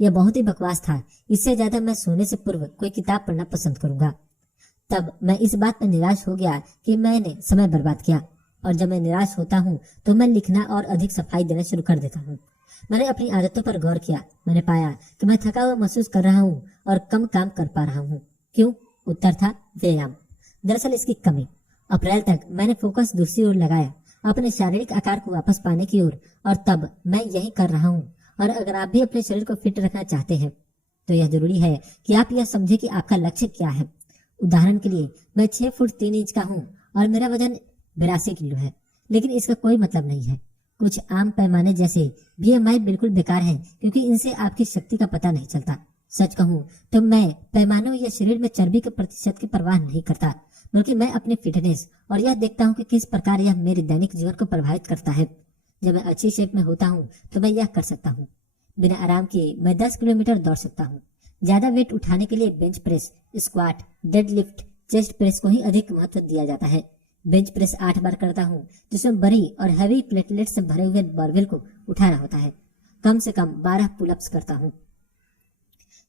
यह बहुत ही बकवास था। इससे ज्यादा मैं सोने से पूर्व कोई किताब पढ़ना पसंद करूंगा। तब मैं इस बात पर निराश हो गया कि मैंने समय बर्बाद किया, और जब मैं निराश होता हूँ तो मैं लिखना और अधिक सफाई देना शुरू कर देता हूँ। मैंने अपनी आदतों पर गौर किया। मैंने पाया कि मैं थका हुआ महसूस कर रहा हूँ और कम काम कर पा रहा हूँ। क्यों? उत्तर था व्यायाम। दरअसल इसकी कमी। अप्रैल तक मैंने फोकस दूसरी ओर लगाया, अपने शारीरिक आकार को वापस पाने की ओर, और तब मैं यही कर रहा हूँ। और अगर आप भी अपने शरीर को फिट रखना चाहते हैं तो यह जरूरी है कि आप यह समझें कि आपका लक्ष्य क्या है। उदाहरण के लिए, मैं 6 फुट 3 इंच का हूँ और मेरा वजन 82 किलो है, लेकिन इसका कोई मतलब नहीं है। कुछ आम पैमाने जैसे बीएमआई बिल्कुल बेकार है, क्योंकि इनसे आपकी शक्ति का पता नहीं चलता। सच कहूँ तो मैं पैमानों या शरीर में चर्बी के प्रतिशत की परवाह नहीं करता, बल्कि मैं अपनी फिटनेस और यह देखता हूँ कि किस प्रकार यह मेरे दैनिक जीवन को प्रभावित करता है। जब मैं अच्छी शेप में होता हूँ तो मैं यह कर सकता हूँ। बिना आराम किए मैं 10 किलोमीटर दौड़ सकता हूँ। ज्यादा वेट उठाने के लिए bench press, squat, deadlift, chest press को ही अधिक महत्व दिया जाता है। बेंच प्रेस 8 बार करता हूँ, जिसमें बड़ी और हैवी प्लेटलेट से भरे हुए बारबेल को उठाना होता है। कम से कम 12 पुलअप्स करता हूँ।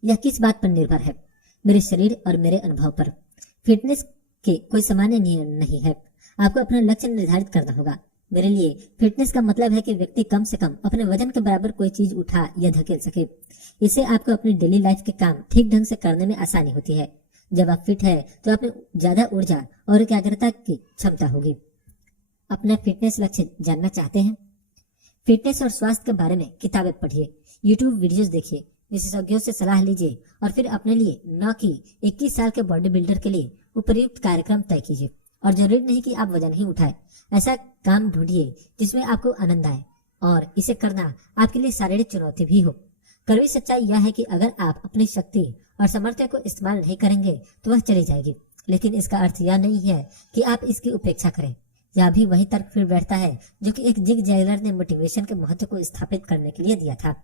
यह किस बात पर निर्भर है? मेरे शरीर और मेरे अनुभव पर। फिटनेस के कोई सामान्य नियम नहीं है। आपको अपना लक्ष्य निर्धारित करना होगा। मेरे लिए फिटनेस का मतलब है कि व्यक्ति कम से कम अपने वजन के बराबर कोई चीज उठा या धकेल सके। इससे आपको अपनी डेली लाइफ के काम ठीक ढंग से करने में आसानी होती है। जब आप फिट है तो आप में ज्यादा ऊर्जा और एकाग्रता की क्षमता होगी। अपना फिटनेस लक्ष्य जानना चाहते हैं? फिटनेस और स्वास्थ्य के बारे में किताबें पढ़िए, यूट्यूब वीडियोस देखिए, विशेषज्ञों से सलाह लीजिए और फिर अपने लिए, न कि 21 साल के बॉडी बिल्डर के लिए, उपयुक्त कार्यक्रम तय कीजिए। और जरूरी नहीं कि आप वजन ही उठाए। ऐसा काम ढूंढिए जिसमें आपको आनंद आए और इसे करना आपके लिए शारीरिक चुनौती भी हो। कड़वी सच्चाई यह है कि अगर आप अपनी शक्ति और सामर्थ्य को इस्तेमाल नहीं करेंगे तो वह चली जाएगी, लेकिन इसका अर्थ यह नहीं है कि आप इसकी उपेक्षा करें। यह भी वही तर्क फिर बैठता है जो कि एक जिग जैगलर ने मोटिवेशन के महत्व को स्थापित करने के लिए दिया था।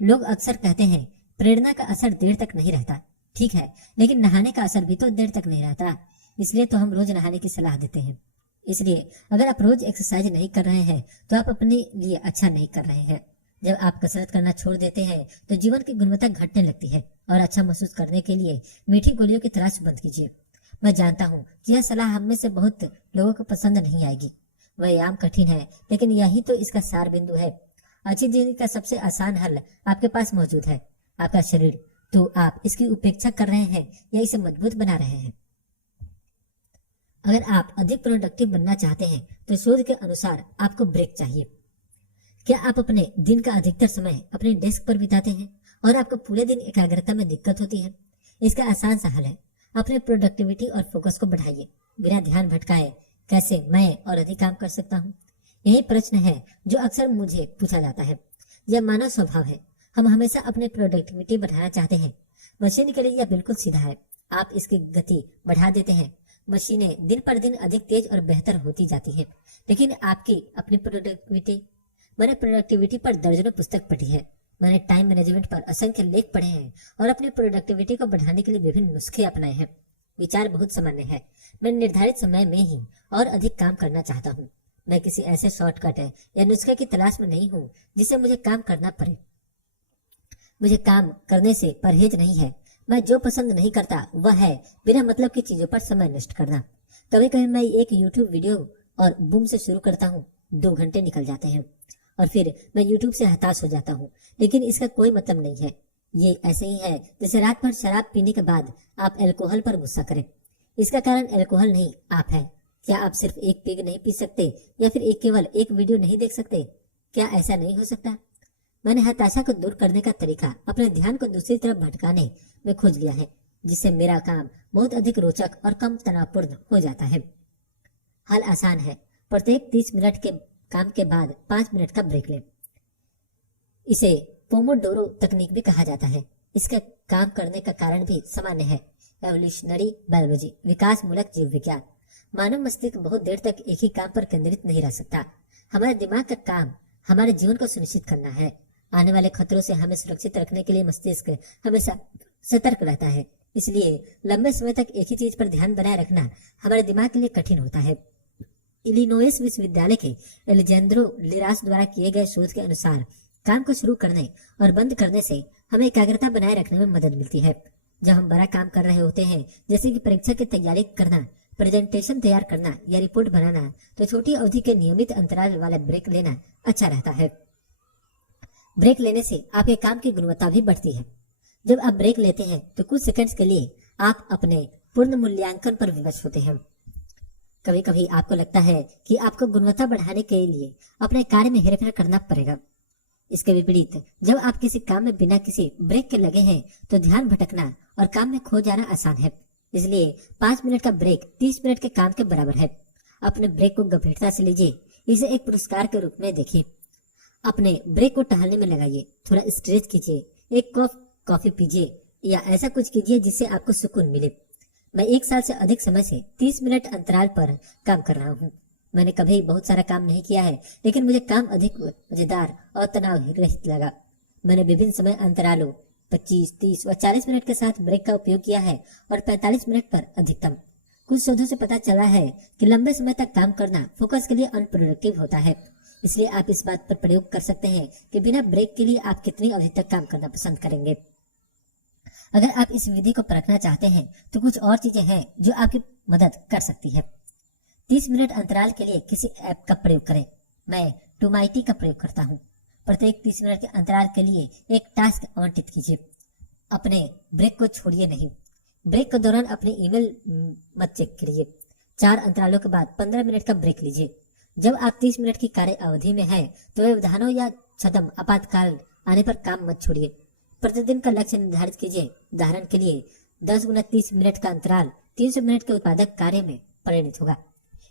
लोग अक्सर कहते हैं प्रेरणा का असर देर तक नहीं रहता। ठीक है, लेकिन नहाने का असर भी तो देर तक नहीं रहता। इसलिए तो हम रोज नहाने की सलाह देते हैं। इसलिए अगर आप रोज एक्सरसाइज नहीं कर रहे हैं तो आप अपने लिए अच्छा नहीं कर रहे हैं। जब आप कसरत करना छोड़ देते हैं तो जीवन की गुणवत्ता घटने लगती है, और अच्छा महसूस करने के लिए मीठी गोलियों की तलाश बंद कीजिए। मैं जानता हूँ कि यह सलाह हम में से बहुत लोगों को पसंद नहीं आएगी। व्यायाम कठिन है, लेकिन यही तो इसका सार बिंदु है। अच्छी जिंदगी का सबसे आसान हल आपके पास मौजूद है, आपका शरीर। तो आप इसकी उपेक्षा कर रहे हैं या इसे मजबूत बना रहे हैं? अगर आप अधिक प्रोडक्टिव बनना चाहते हैं तो शोध के अनुसार आपको ब्रेक चाहिए। क्या आप अपने दिन का अधिकतर समय अपने डेस्क पर बिताते हैं और आपको पूरे दिन एकाग्रता में दिक्कत होती है? इसका आसान सा हल है, अपने प्रोडक्टिविटी और फोकस को बढ़ाइए बिना ध्यान भटकाए। कैसे मैं और अधिक काम कर सकता हूँ? यही प्रश्न है जो अक्सर मुझे पूछा जाता है। यह मानव स्वभाव है। हम हमेशा अपने प्रोडक्टिविटी बढ़ाना चाहते हैं। मशीन के लिए यह बिल्कुल सीधा है। आप इसकी गति बढ़ा देते हैं, मशीनें दिन पर दिन अधिक तेज और बेहतर होती जाती हैं। लेकिन आपकी अपनी प्रोडक्टिविटी? मैंने प्रोडक्टिविटी पर दर्जनों पुस्तक पढ़ी है। मैंने टाइम मैनेजमेंट पर असंख्य लेख पढ़े हैं और अपनी प्रोडक्टिविटी को बढ़ाने के लिए विभिन्न नुस्खे अपनाए हैं। विचार बहुत सामान्य है। मैं निर्धारित समय में ही और अधिक काम करना चाहता हूँ। मैं किसी ऐसे शॉर्टकट या नुस्खे की तलाश में नहीं हूँ जिससे मुझे काम करना पड़े। मुझे काम करने से परहेज नहीं है। मैं जो पसंद नहीं करता वह है बिना मतलब की चीजों पर समय नष्ट करना। कभी कभी मैं एक यूट्यूब वीडियो और बूम से शुरू करता हूँ, 2 घंटे निकल जाते हैं और फिर मैं यूट्यूब से हताश हो जाता हूँ। लेकिन इसका कोई मतलब नहीं है। ये ऐसे ही है जैसे रात भर शराब पीने के बाद आप अल्कोहल पर गुस्सा करें। इसका कारण अल्कोहल नहीं, आप है। क्या आप सिर्फ एक पेग नहीं पी सकते या फिर केवल एक वीडियो नहीं देख सकते? क्या ऐसा नहीं हो सकता? मैंने हताशा को दूर करने का तरीका अपने ध्यान को दूसरी तरफ भटकाने में खोज लिया है, जिससे मेरा काम बहुत अधिक रोचक और कम तनावपूर्ण हो जाता है। हल आसान है। प्रत्येक 30 मिनट के काम के बाद 5 मिनट का ब्रेक लें। इसे पोमोडोरो तकनीक भी कहा जाता है। इसका काम करने का कारण भी सामान्य है। एवोल्यूशनरी बायोलॉजी, विकास मूलक जीव विज्ञान। मानव मस्तिष्क बहुत देर तक एक ही काम पर केंद्रित नहीं रह सकता। हमारे दिमाग का काम हमारे जीवन को सुनिश्चित करना है। आने वाले खतरों से हमें सुरक्षित रखने के लिए मस्तिष्क हमेशा सतर्क रहता है। इसलिए लंबे समय तक एक ही चीज पर ध्यान बनाए रखना हमारे दिमाग के लिए कठिन होता है। इलिनोइस विश्वविद्यालय के एलेजेंद्रो लिरास द्वारा किए गए शोध के अनुसार काम को शुरू करने और बंद करने से हमें एकाग्रता बनाए रखने में मदद मिलती है। जब हम बड़ा काम कर रहे होते हैं, जैसे कि परीक्षा की तैयारी करना, प्रेजेंटेशन तैयार करना या रिपोर्ट बनाना, तो छोटी अवधि के नियमित अंतराल वाला ब्रेक लेना अच्छा रहता है। ब्रेक लेने से आपके काम की गुणवत्ता भी बढ़ती है। जब आप ब्रेक लेते हैं तो कुछ सेकंड्स के लिए आप अपने पूर्ण मूल्यांकन पर विवश होते हैं। कभी कभी आपको लगता है कि आपको गुणवत्ता बढ़ाने के लिए अपने कार्य में हेरफेर करना पड़ेगा। इसके विपरीत जब आप किसी काम में बिना किसी ब्रेक के लगे हैं तो ध्यान भटकना और काम में खो जाना आसान है। इसलिए 5 मिनट का ब्रेक 30 मिनट के काम के बराबर है। अपने ब्रेक को गंभीरता से लीजिए, इसे एक पुरस्कार के रूप में देखिए। अपने ब्रेक को टहलने में लगाइए, थोड़ा स्ट्रेच कीजिए, एक कप कॉफी पीजिए या ऐसा कुछ कीजिए जिससे आपको सुकून मिले। मैं 1 साल से अधिक समय से 30 मिनट अंतराल पर काम कर रहा हूँ। मैंने कभी बहुत सारा काम नहीं किया है, लेकिन मुझे काम अधिक मजेदार और तनाव रहित लगा। मैंने विभिन्न समय अंतरालों 25, 30 और 40 मिनट के साथ ब्रेक का उपयोग किया है और 45 मिनट पर अधिकतम। कुछ शोधों से पता चला है कि लंबे समय तक काम करना फोकस के लिए अनप्रोडक्टिव होता है। इसलिए आप इस बात पर प्रयोग कर सकते हैं कि बिना ब्रेक के लिए आप कितनी अवधि तक काम करना पसंद करेंगे। अगर आप इस विधि को परखना चाहते हैं तो कुछ और चीजें हैं जो आपकी मदद कर सकती है। 30 मिनट अंतराल के लिए किसी ऐप का प्रयोग करें। मैं टूमाइटी का प्रयोग करता हूँ। प्रत्येक 30 मिनट के अंतराल के लिए एक टास्क आवंटित कीजिए। अपने ब्रेक को छोड़िए नहीं। ब्रेक के दौरान अपने ईमेल मत चेक करिए। 4 अंतरालों के बाद 15 मिनट का ब्रेक लीजिए। जब आप 30 मिनट की कार्य अवधि में हैं, तो व्यवधानों या छद्म आपातकाल आने पर काम मत छोड़िए। प्रतिदिन का लक्ष्य निर्धारित कीजिए। उदाहरण के लिए 10 गुना 30 मिनट का अंतराल 300 मिनट के उत्पादक कार्य में परिणत होगा।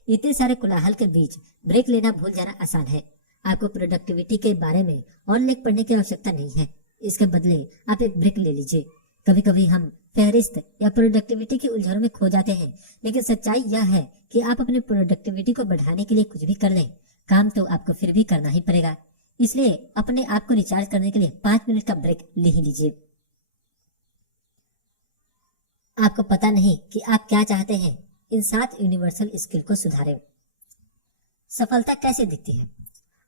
इतने सारे कोलाहल के बीच ब्रेक लेना भूल जाना आसान है। आपको प्रोडक्टिविटी के बारे में और लेख पढ़ने की आवश्यकता नहीं है। इसके बदले आप एक ब्रेक ले लीजिए। कभी कभी हम फहरिस्त या प्रोडक्टिविटी की उलझनों में खो जाते हैं, लेकिन सच्चाई यह है कि आप अपनी प्रोडक्टिविटी को बढ़ाने के लिए कुछ भी कर लें, काम तो आपको फिर भी करना ही पड़ेगा। इसलिए अपने आप को रिचार्ज करने के लिए 5 मिनट का ब्रेक ले ही लीजिए। आपको पता नहीं कि आप क्या चाहते हैं। इन 7 यूनिवर्सल स्किल को सुधारें। सफलता कैसे दिखती है?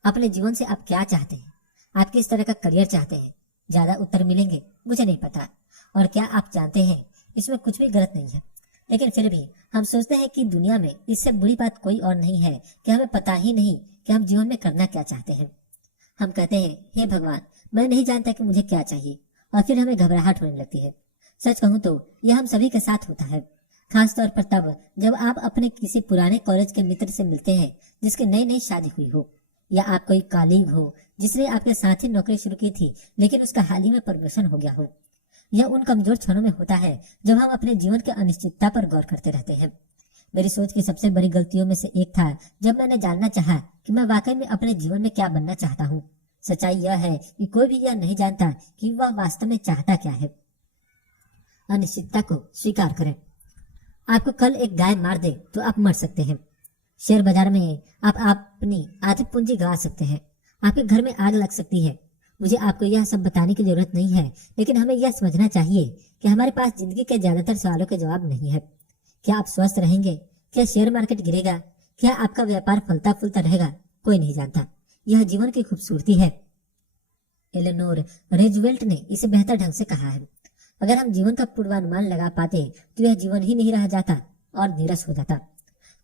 अपने जीवन से आप क्या चाहते हैं? आप किस तरह का करियर चाहते हैं? ज्यादा उत्तर मिलेंगे, मुझे नहीं पता। और क्या आप जानते हैं, इसमें कुछ भी गलत नहीं है, लेकिन फिर भी हम सोचते हैं कि दुनिया में इससे बुरी बात कोई और नहीं है कि हमें पता ही नहीं कि हम जीवन में करना क्या चाहते हैं। हम कहते हैं, हे भगवान, मैं नहीं जानता कि मुझे क्या चाहिए, और फिर हमें घबराहट होने लगती है। सच कहूँ तो यह हम सभी के साथ होता है, खासतौर पर तब जब आप अपने किसी पुराने कॉलेज के मित्र से मिलते हैं जिसकी नई नई शादी हुई हो, या आप कोई कलीग हो जिसने आपके साथ ही नौकरी शुरू की थी लेकिन उसका हाल ही में प्रमोशन हो गया हो। यह उन कमजोर क्षणों में होता है जब हम अपने जीवन की अनिश्चितता पर गौर करते रहते हैं। मेरी सोच की सबसे बड़ी गलतियों में से एक था जब मैंने जानना चाहा कि मैं वाकई में अपने जीवन में क्या बनना चाहता हूँ। सच्चाई यह है कि कोई भी यह नहीं जानता कि वह वास्तव में चाहता क्या है। अनिश्चितता को स्वीकार करें। आपको कल एक गाय मार दे तो आप मर सकते हैं। शेयर बाजार में आप अपनी आधी पूंजी गंवा सकते हैं। आपके घर में आग लग सकती है। मुझे आपको यह सब बताने की जरूरत नहीं है, लेकिन हमें यह समझना चाहिए कि हमारे पास जिंदगी के ज्यादातर सवालों के जवाब नहीं है। क्या आप स्वस्थ रहेंगे? क्या शेयर मार्केट गिरेगा? क्या आपका व्यापार फलता फूलता रहेगा? कोई नहीं जानता। यह जीवन की खूबसूरती है। एलेनोर रूजवेल्ट ने इसे बेहतर ढंग से कहा है, अगर हम जीवन का पूर्वानुमान लगा पाते तो यह जीवन ही नहीं रह जाता और नीरस हो जाता।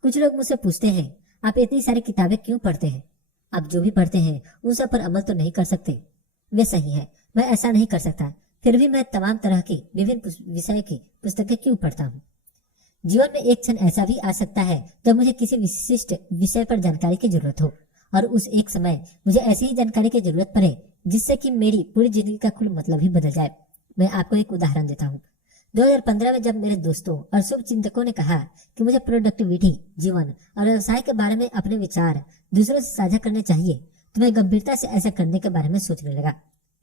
कुछ लोग मुझसे पूछते हैं, आप इतनी सारी किताबें क्यों पढ़ते हैं? आप जो भी पढ़ते हैं उन सब पर अमल तो नहीं कर सकते। वे सही है, मैं ऐसा नहीं कर सकता, फिर भी मैं तमाम तरह की विभिन्न विषय की पुस्तकें क्यों पढ़ता हूँ? जीवन में एक क्षण ऐसा भी आ सकता है जब मुझे किसी विशिष्ट विषय पर जानकारी की जरूरत हो, और उस एक समय मुझे ऐसी ही जानकारी की जरूरत पड़े जिससे कि मेरी पूरी जिंदगी का कुल मतलब ही बदल जाए। मैं आपको एक उदाहरण देता हूँ। 2015 में जब मेरे दोस्तों और शुभ चिंतकों ने कहा कि मुझे प्रोडक्टिविटी, जीवन और व्यवसाय के बारे में अपने विचार दूसरों से साझा करने चाहिए, तो मैं गंभीरता से ऐसा करने के बारे में सोचने लगा।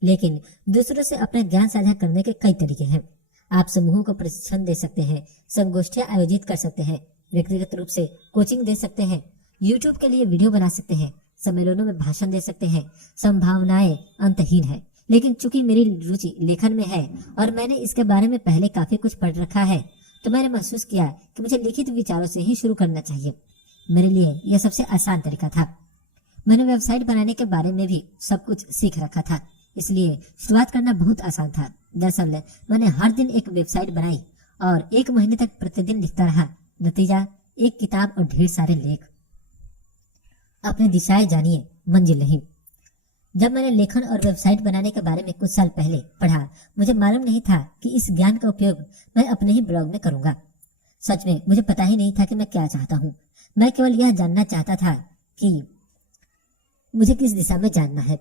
लेकिन दूसरों से अपने ज्ञान साझा करने के कई तरीके हैं। आप समूहों को प्रशिक्षण दे सकते हैं, संगोष्ठियां आयोजित कर सकते हैं, व्यक्तिगत रूप से कोचिंग दे सकते हैं, यूट्यूब के लिए वीडियो बना सकते हैं, सम्मेलनों में भाषण दे सकते हैं। संभावनाएं अंतहीन है, लेकिन चूंकि मेरी रुचि लेखन में है और मैंने इसके बारे में पहले काफी कुछ पढ़ रखा है, तो मैंने महसूस किया कि मुझे लिखित विचारों से ही शुरू करना चाहिए। मेरे लिए यह सबसे आसान तरीका था। मैंने वेबसाइट बनाने के बारे में भी सब कुछ सीख रखा था, इसलिए शुरुआत करना बहुत आसान था। दरअसल मैंने हर दिन एक वेबसाइट बनाई और 1 महीने तक प्रतिदिन लिखता रहा। नतीजा, एक किताब और ढेर सारे लेख। अपनी दिशाएं जानिए, मंजिल नहीं। जब मैंने लेखन और वेबसाइट बनाने के बारे में कुछ साल पहले पढ़ा, मुझे मालूम नहीं था कि इस ज्ञान का उपयोग मैं अपने ही ब्लॉग में करूंगा। सच में मुझे पता ही नहीं था कि मैं क्या चाहता हूँ। मैं केवल यह जानना चाहता था कि मुझे किस दिशा में जानना है।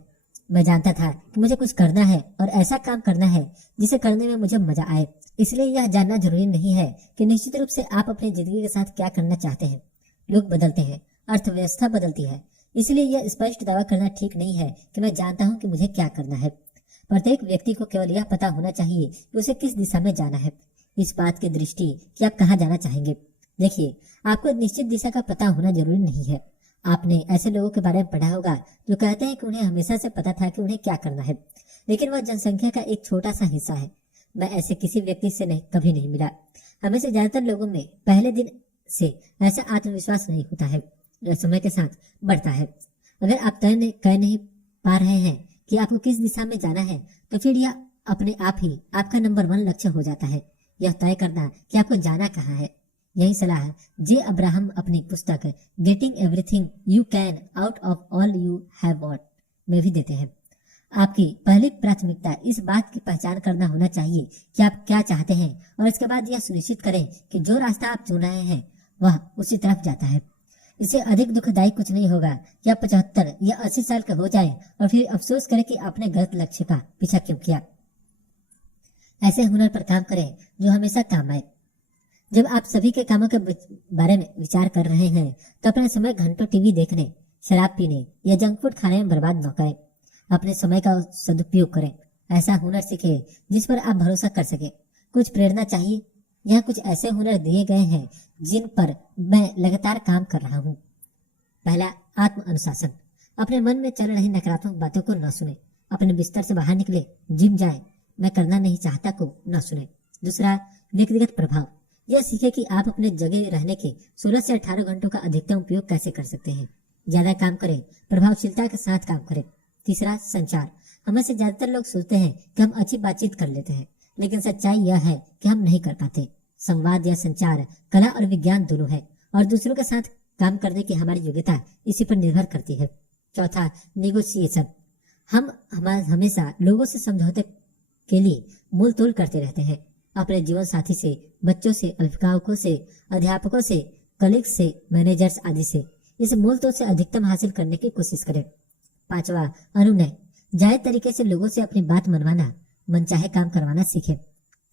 मैं जानता था कि मुझे कुछ करना है और ऐसा काम करना है जिसे करने में मुझे मजा आए। इसलिए यह जानना जरूरी नहीं है कि निश्चित रूप से आप अपनी जिंदगी के साथ क्या करना चाहते हैं। लोग बदलते हैं, अर्थव्यवस्था बदलती है, इसलिए यह स्पष्ट दावा करना ठीक नहीं है कि मैं जानता हूं कि मुझे क्या करना है। प्रत्येक व्यक्ति को केवल यह पता होना चाहिए कि उसे किस दिशा में जाना है, इस बात की दृष्टि कि आप कहाँ जाना चाहेंगे। देखिए, आपको निश्चित दिशा का पता होना जरूरी नहीं है। आपने ऐसे लोगों के बारे में पढ़ा होगा जो कहते हैं कि उन्हें हमेशा से पता था कि उन्हें क्या करना है, लेकिन वह जनसंख्या का एक छोटा सा हिस्सा है। मैं ऐसे किसी व्यक्ति से कभी नहीं मिला। हमें से ज्यादातर लोगों में पहले दिन से ऐसा आत्मविश्वास नहीं होता है जो समय के साथ बढ़ता है। अगर आप कह नहीं पा रहे हैं कि आपको किस दिशा में जाना है, तो फिर यह अपने आप ही आपका नंबर 1 लक्ष्य हो जाता है, यह तय करना कि आपको जाना कहाँ है। यही सलाह जे अब्राहम अपनी पुस्तक getting everything you can out of all you have what में भी देते हैं। आपकी पहली प्राथमिकता इस बात की पहचान करना होना चाहिए कि आप क्या चाहते हैं, और इसके बाद यह सुनिश्चित करें कि जो रास्ता आप चुन रहे हैं वह उसी तरफ जाता है। इससे अधिक दुखदायी कुछ नहीं होगा कि आप 75 या 80 साल का हो जाए और फिर अफसोस करें कि आपने गलत लक्ष्य का पीछा क्यों किया। ऐसे हुनर पर काम करें जो हमेशा काम आए। जब आप सभी के कामों के बारे में विचार कर रहे हैं तो अपने समय घंटों टीवी देखने, शराब पीने या जंक फूड खाने में बर्बाद न करें। अपने समय का सदुपयोग करें। ऐसा हुनर सीखें जिस पर आप भरोसा कर सके। कुछ प्रेरणा चाहिए। यहाँ कुछ ऐसे हुनर दिए गए हैं जिन पर मैं लगातार काम कर रहा हूँ। पहला, आत्म अनुशासन। अपने मन में चल रही नकारात्मक बातों को न सुने। अपने बिस्तर से बाहर निकले, जिम जाए, मैं करना नहीं चाहता को न सुने। दूसरा, व्यक्तिगत प्रभाव। यह सीखे कि आप अपने जगह रहने के 16 से 18 घंटों का अधिकतम उपयोग कैसे कर सकते हैं। ज्यादा काम करें, प्रभावशीलता के साथ काम करें। तीसरा, संचार। हमें से ज्यादातर लोग सोचते हैं कि हम अच्छी बातचीत कर लेते हैं, लेकिन सच्चाई यह है कि हम नहीं कर पाते। संवाद या संचार कला और विज्ञान दोनों है, और दूसरों के साथ काम करने की हमारी योग्यता इसी पर निर्भर करती है। चौथा, नेगोशिएशन। हम हमेशा लोगों से समझौते के लिए मूल तोल करते रहते हैं। अपने जीवन साथी से, बच्चों से, अभिभावकों से, अध्यापकों से, कलीग्स से, मैनेजर्स आदि से इस मूल तोल से अधिकतम हासिल करने की कोशिश करें। पांचवा, अनुनय। जायज तरीके से लोगों से अपनी बात मनवाना, मनचाहे काम करवाना सीखें।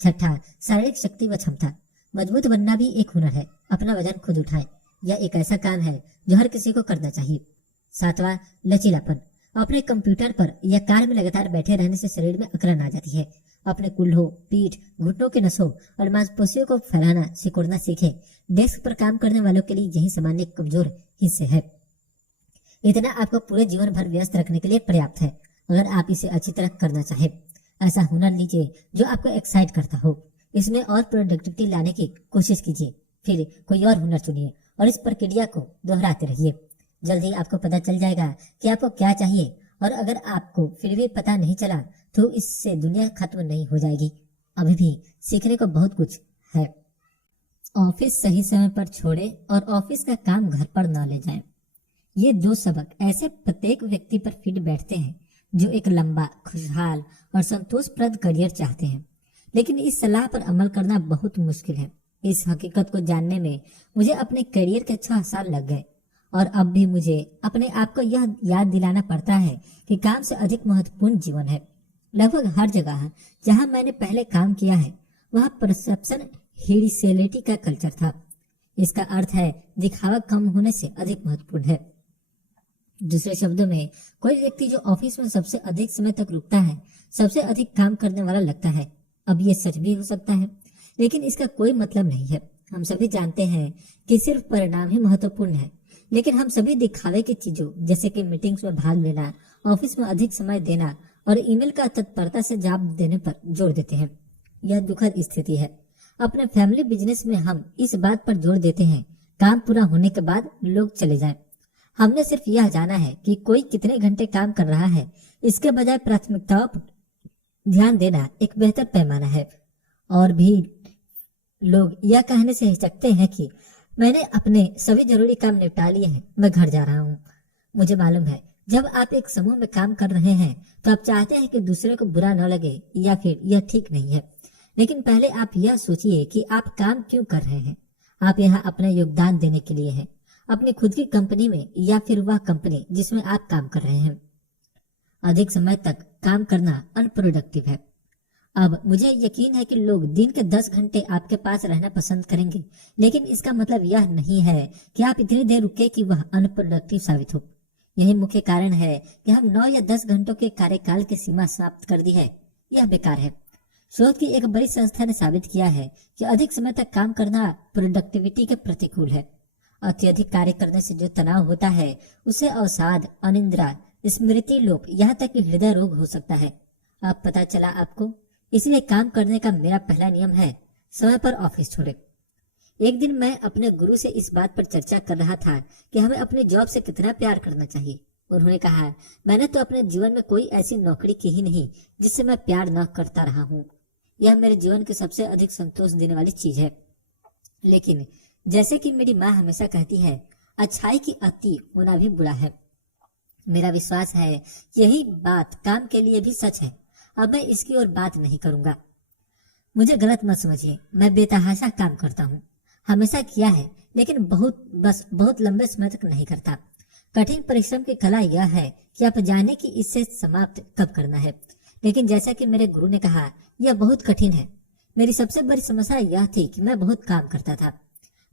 छठा, शारीरिक शक्ति व क्षमता। मजबूत बनना भी एक हुनर है। अपना वजन खुद उठाएं। यह एक ऐसा काम है जो हर किसी को करना चाहिए। सातवां, लचीलापन। अपने कंप्यूटर पर या कार में लगातार बैठे रहने से शरीर में अकड़न आ जाती है। अपने कुल्हों, पीठ, घुटनों के नसों और मांसपेशियों को फैलाना, सिकुड़ना सीखें। डेस्क पर काम करने वालों के लिए यही सामान्य कमजोर हिस्से है। इतना आपको पूरे जीवन भर व्यस्त रखने के लिए पर्याप्त है, अगर आप इसे अच्छी तरह करना चाहे। ऐसा हुनर लीजिए जो आपको एक्साइट करता हो। इसमें और प्रोडक्टिविटी लाने की कोशिश कीजिए। फिर कोई और हुनर चुनिए और इस प्रक्रिया को दोहराते रहिए। जल्दी आपको पता चल जाएगा कि आपको क्या चाहिए, और अगर आपको फिर भी पता नहीं चला तो इससे दुनिया खत्म नहीं हो जाएगी। अभी भी सीखने को बहुत कुछ है। ऑफिस सही समय पर छोड़े और ऑफिस का काम घर पर न ले जाएं। ये 2 सबक ऐसे प्रत्येक व्यक्ति पर फिट बैठते हैं जो एक लंबा, खुशहाल और संतोषप्रद करियर चाहते हैं। लेकिन इस सलाह पर अमल करना बहुत मुश्किल है। इस हकीकत को जानने में मुझे अपने करियर के 6 साल लग गए, और अब भी मुझे अपने आप को यह याद दिलाना पड़ता है कि काम से अधिक महत्वपूर्ण जीवन है। लगभग हर जगह जहां मैंने पहले काम किया है वहां परसेप्शन हिडीसेलिटी का कल्चर था। इसका अर्थ है दिखावा कम होने से अधिक महत्वपूर्ण है। दूसरे शब्दों में, कोई व्यक्ति जो ऑफिस में सबसे अधिक समय तक रुकता है सबसे अधिक काम करने वाला लगता है। अब ये सच भी हो सकता है, लेकिन इसका कोई मतलब नहीं है। हम सभी जानते हैं कि सिर्फ परिणाम ही महत्वपूर्ण है, लेकिन हम सभी दिखावे की चीजों जैसे कि मीटिंग्स में भाग लेना, ऑफिस में अधिक समय देना और ईमेल का तत्परता से जवाब देने पर जोर देते हैं। यह दुखद स्थिति है। अपने फैमिली बिजनेस में हम इस बात पर जोर देते हैं काम पूरा होने के बाद लोग चले जाएं। हमने सिर्फ यह जाना है कि कोई कितने घंटे काम कर रहा है, इसके बजाय प्राथमिकताओं पर ध्यान देना एक बेहतर पैमाना है। और भी लोग यह कहने से हिचकते हैं कि मैंने अपने सभी जरूरी काम निपटा लिए हैं, मैं घर जा रहा हूँ। मुझे मालूम है जब आप एक समूह में काम कर रहे हैं तो आप चाहते हैं कि दूसरे को बुरा न लगे या फिर यह ठीक नहीं है, लेकिन पहले आप यह सोचिए कि आप काम क्यों कर रहे हैं। आप यहाँ अपना योगदान देने के लिए हैं, अपनी खुद की कंपनी में या फिर वह कंपनी जिसमें आप काम कर रहे हैं। अधिक समय तक काम करना अनप्रोडक्टिव है। अब मुझे यकीन है कि लोग दिन के 10 घंटे आपके पास रहना पसंद करेंगे, लेकिन इसका मतलब यह नहीं है कि आप इतनी देर रुके कि वह अनप्रोडक्टिव साबित हो। यही मुख्य कारण है कि हम 9 या 10 घंटों के कार्यकाल की सीमा समाप्त कर दी है। यह बेकार है। शोध की एक बड़ी संस्था ने साबित किया है कि अधिक समय तक काम करना प्रोडक्टिविटी के प्रतिकूल है। अत्यधिक कार्य करने से जो तनाव होता है उससे अवसाद, अनिद्रा, स्मृति लोप, यहाँ तक कि हृदय रोग हो सकता है। अब पता चला आपको? इसलिए काम करने का मेरा पहला नियम है समय पर ऑफिस छोड़े। एक दिन मैं अपने गुरु से इस बात पर चर्चा कर रहा था कि हमें अपने जॉब से कितना प्यार करना चाहिए। उन्होंने कहा, मैंने तो अपने जीवन में कोई ऐसी नौकरी की ही नहीं जिससे मैं प्यार न करता रहा हूँ। यह मेरे जीवन की सबसे अधिक संतोष देने वाली चीज है। लेकिन जैसे कि मेरी माँ हमेशा कहती है, अच्छाई की अति होना भी बुरा है। मेरा विश्वास है यही बात काम के लिए भी सच है। अब मैं इसकी ओर बात नहीं करूंगा। मुझे गलत मत समझिए, मैं बेतहाशा काम करता हूँ, हमेशा किया है, लेकिन बहुत लंबे समय तक नहीं करता। कठिन परिश्रम की कला यह है कि आप जाने कि इससे समाप्त कब करना है। लेकिन जैसा कि मेरे गुरु ने कहा, यह बहुत कठिन है। मेरी सबसे बड़ी समस्या यह थी कि मैं बहुत काम करता था।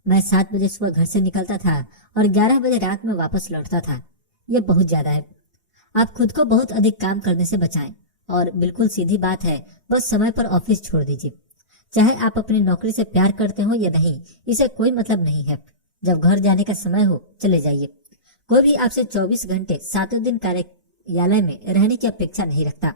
मैं 7 बजे सुबह घर से निकलता था और 11 बजे रात में वापस लौटता था। यह बहुत ज्यादा है। आप खुद को बहुत अधिक काम करने से बचाएं और बिल्कुल सीधी बात है, बस समय पर ऑफिस छोड़ दीजिए। चाहे आप अपनी नौकरी से प्यार करते हो या नहीं, इसे कोई मतलब नहीं है। जब घर जाने का समय हो चले जाइए। कोई भी आपसे 24 घंटे 7 दिन कार्यालय में रहने की अपेक्षा नहीं रखता।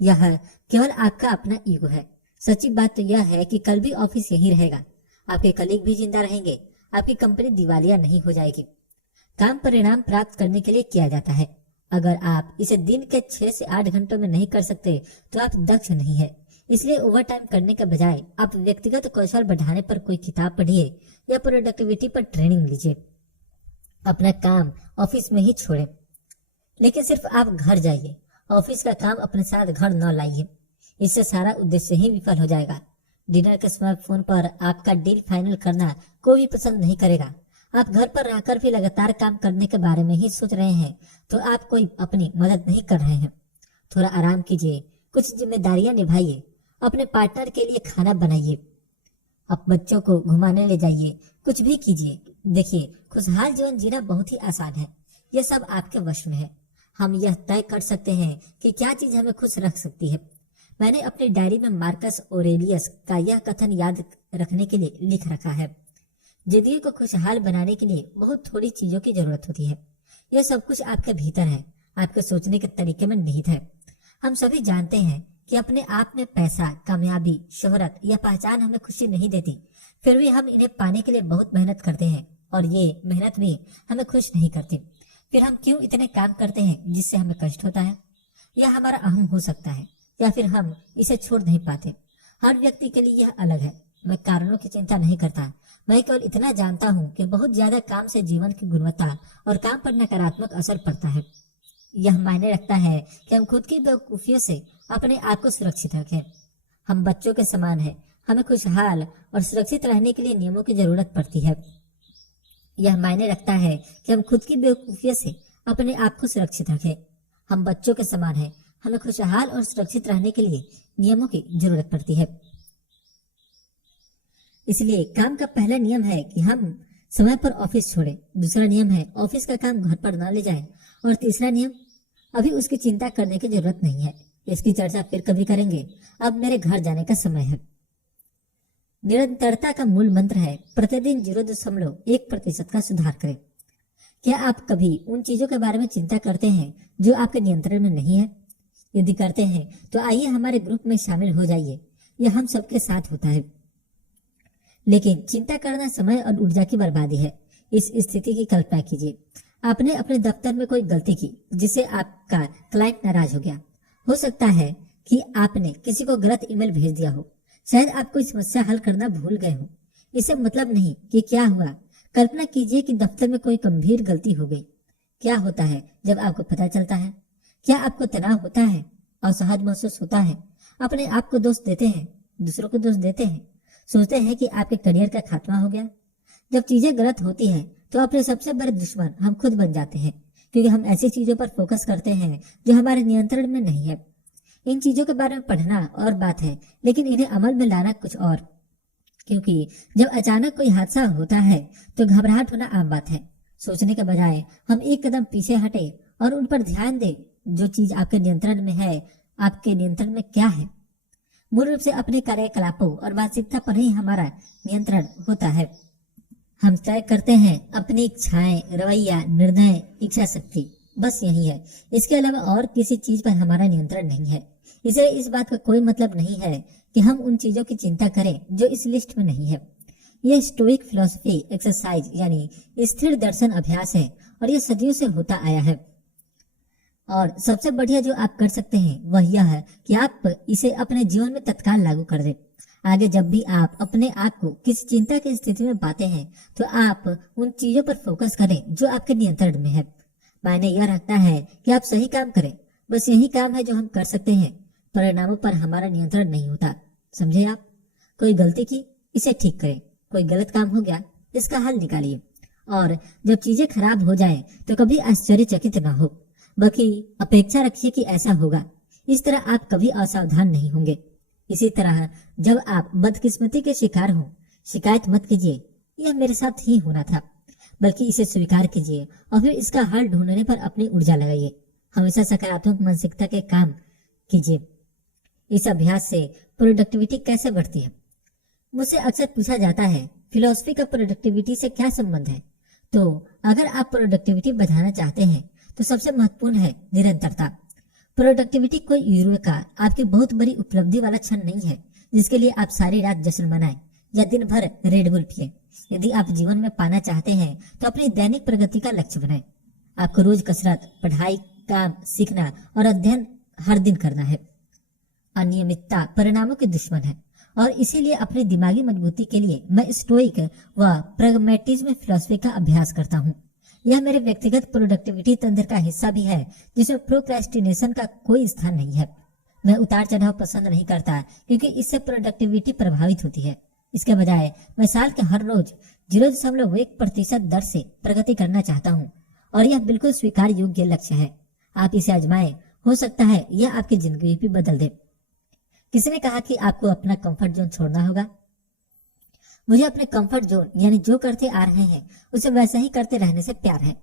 यह केवल आपका अपना ईगो है। सच्ची बात तो यह है कि कल भी ऑफिस यहीं रहेगा, आपके कलीग भी जिंदा रहेंगे, आपकी कंपनी दिवालिया नहीं हो जाएगी। काम परिणाम प्राप्त करने के लिए किया जाता है। अगर आप इसे दिन के 6 से 8 घंटों में नहीं कर सकते तो आप दक्ष नहीं है। इसलिए ओवर टाइम करने के बजाय आप व्यक्तिगत कौशल बढ़ाने पर कोई किताब पढ़िए या प्रोडक्टिविटी पर ट्रेनिंग लीजिए। अपना काम ऑफिस में ही छोड़े, लेकिन सिर्फ आप घर जाइए। ऑफिस का काम अपने साथ घर न लाइए, इससे सारा उद्देश्य ही विफल हो जाएगा। डिनर के समय फोन पर आपका डील फाइनल करना कोई भी पसंद नहीं करेगा। आप घर पर रहकर भी लगातार काम करने के बारे में ही सोच रहे हैं तो आप कोई अपनी मदद नहीं कर रहे हैं। थोड़ा आराम कीजिए, कुछ जिम्मेदारियां निभाइए, अपने पार्टनर के लिए खाना बनाइए, आप बच्चों को घुमाने ले जाइए, कुछ भी कीजिए। देखिए, खुशहाल जीवन जीना बहुत ही आसान है। यह सब आपके वश में है। हम यह तय कर सकते हैं कि क्या चीज हमें खुश रख सकती है। मैंने अपनी डायरी में मार्कस ओरेलियस का यह कथन याद रखने के लिए लिख रखा है, जिंदगी को खुशहाल बनाने के लिए बहुत थोड़ी चीजों की जरूरत होती है। यह सब कुछ आपके भीतर है, आपके सोचने के तरीके में निहित है। हम सभी जानते हैं कि अपने आप में पैसा, कामयाबी, शोहरत या पहचान हमें खुशी नहीं देती, फिर भी हम इन्हें पाने के लिए बहुत मेहनत करते हैं और ये मेहनत भी हमें खुश नहीं करती। फिर हम क्यों इतने काम करते हैं जिससे हमें कष्ट होता है? यह हमारा अहम हो सकता है या फिर हम इसे छोड़ नहीं पाते। हर व्यक्ति के लिए यह अलग है। मैं कारणों की चिंता नहीं करता, मैं केवल इतना जानता हूँ कि बहुत ज्यादा काम से जीवन की गुणवत्ता और काम पर नकारात्मक असर पड़ता है। यह मायने रखता है कि हम खुद की बेवकूफियों से अपने आप को सुरक्षित रखें। हम बच्चों के समान हैं, हमें खुशहाल और सुरक्षित रहने के लिए नियमों की जरूरत पड़ती है। यह मायने रखता है कि हम खुद की बेवकूफियों से अपने आप को सुरक्षित रखें। हम बच्चों के समान हैं, हमें खुशहाल और सुरक्षित रहने के लिए नियमों की जरूरत पड़ती है। इसलिए काम का पहला नियम है कि हम समय पर ऑफिस छोड़ें। दूसरा नियम है ऑफिस का काम घर पर न ले जाएं। और तीसरा नियम, अभी उसकी चिंता करने की जरूरत नहीं है, इसकी चर्चा फिर कभी करेंगे। अब मेरे घर जाने का समय है। निरंतरता का मूल मंत्र है प्रतिदिन 0.1% का सुधार करें। क्या आप कभी उन चीजों के बारे में चिंता करते हैं जो आपके नियंत्रण में नहीं है? यदि करते हैं तो आइए हमारे ग्रुप में शामिल हो जाइए। यह हम सबके साथ होता है। लेकिन चिंता करना समय और ऊर्जा की बर्बादी है। इस स्थिति की कल्पना कीजिए, आपने अपने दफ्तर में कोई गलती की जिससे आपका क्लाइंट नाराज हो गया। हो सकता है कि आपने किसी को गलत ईमेल भेज दिया हो। शायद आप कोई समस्या हल करना भूल गए हो। इससे मतलब नहीं कि क्या हुआ। कल्पना कीजिए कि दफ्तर में कोई गंभीर गलती हो गई। क्या होता है जब आपको पता चलता है? क्या आपको तनाव होता है, असहज महसूस होता है, अपने आप को दोष देते हैं, दूसरों को दोष देते हैं, सोचते हैं कि आपके करियर का खात्मा हो गया? जब चीजें गलत होती हैं तो अपने सबसे बड़े दुश्मन हम खुद बन जाते हैं, क्योंकि हम ऐसी चीजों पर फोकस करते हैं जो हमारे नियंत्रण में नहीं है। इन चीजों के बारे में पढ़ना और बात है, लेकिन इन्हें अमल में लाना कुछ और। क्योंकि जब अचानक कोई हादसा होता है तो घबराहट होना आम बात है। सोचने के बजाय हम एक कदम पीछे हटे और उन पर ध्यान दें जो चीज आपके नियंत्रण में है। आपके नियंत्रण में क्या है? मूल रूप से अपने कार्यकलापों और मानसिकता पर ही हमारा नियंत्रण होता है। हम तय करते हैं अपनी इच्छाएं, रवैया, निर्णय, इच्छा शक्ति, बस यही है। इसके अलावा और किसी चीज पर हमारा नियंत्रण नहीं है। इसलिए इस बात का कोई मतलब नहीं है कि हम उन चीजों की चिंता करें जो इस लिस्ट में नहीं है। यह स्टोइक फिलॉसफी एक्सरसाइज यानी स्थिर दर्शन अभ्यास है और यह सदियों से होता आया है। और सबसे बढ़िया जो आप कर सकते हैं वह यह है कि आप इसे अपने जीवन में तत्काल लागू कर दें। आगे जब भी आप अपने आप को किसी चिंता की स्थिति में पाते हैं तो आप उन चीजों पर फोकस करें जो आपके नियंत्रण में है। मायने यह रखता है कि आप सही काम करें। बस यही काम है जो हम कर सकते हैं। परिणामों पर हमारा नियंत्रण नहीं होता। समझे आप? कोई गलती की, इसे ठीक करें। कोई गलत काम हो गया, इसका हल निकालिए। और जब चीजें खराब हो जाएं तो कभी आश्चर्यचकित न हो, बल्कि अपेक्षा रखिए कि ऐसा होगा। इस तरह आप कभी असावधान नहीं होंगे। इसी तरह जब आप बदकिस्मती के शिकार हो, शिकायत मत कीजिए यह मेरे साथ ही होना था, बल्कि इसे स्वीकार कीजिए और फिर इसका हल ढूंढने पर अपनी ऊर्जा लगाइए। हमेशा सकारात्मक मानसिकता के काम कीजिए। इस अभ्यास से प्रोडक्टिविटी कैसे बढ़ती है? मुझसे अक्सर पूछा जाता है फिलॉसफी का प्रोडक्टिविटी से क्या संबंध है? तो अगर आप प्रोडक्टिविटी बढ़ाना चाहते हैं तो सबसे महत्वपूर्ण है निरंतरता। प्रोडक्टिविटी कोई यूरोका आपकी बहुत बड़ी उपलब्धि वाला क्षण नहीं है जिसके लिए आप सारी रात जश्न मनाएं या दिन भर रेड बुल पिए। यदि आप जीवन में पाना चाहते हैं तो अपनी दैनिक प्रगति का लक्ष्य बनाएं। आपको रोज कसरत, पढ़ाई, काम, सीखना और अध्ययन हर दिन करना है। अनियमितता परिणामों के दुश्मन है और इसीलिए अपनी दिमागी मजबूती के लिए मैं स्टोइक व प्रैग्मैटिज्म फिलॉसफी का अभ्यास करता हूँ। यह मेरे व्यक्तिगत प्रोडक्टिविटी तंत्र का हिस्सा भी है जिसमें प्रोक्रेस्टिनेशन का कोई स्थान नहीं है। मैं उतार चढ़ाव पसंद नहीं करता क्योंकि इससे प्रोडक्टिविटी प्रभावित होती है। इसके बजाय मैं साल के हर रोज 0.1% दर से प्रगति करना चाहता हूँ और यह बिल्कुल स्वीकार योग्य लक्ष्य है। आप इसे आजमाएं, हो सकता है यह आपकी जिंदगी भी बदल दे। किसी ने कहा कि आपको अपना कंफर्ट जोन छोड़ना होगा। मुझे अपने कंफर्ट जोन यानी जो करते आ रहे हैं उसे वैसे ही करते रहने से प्यार है।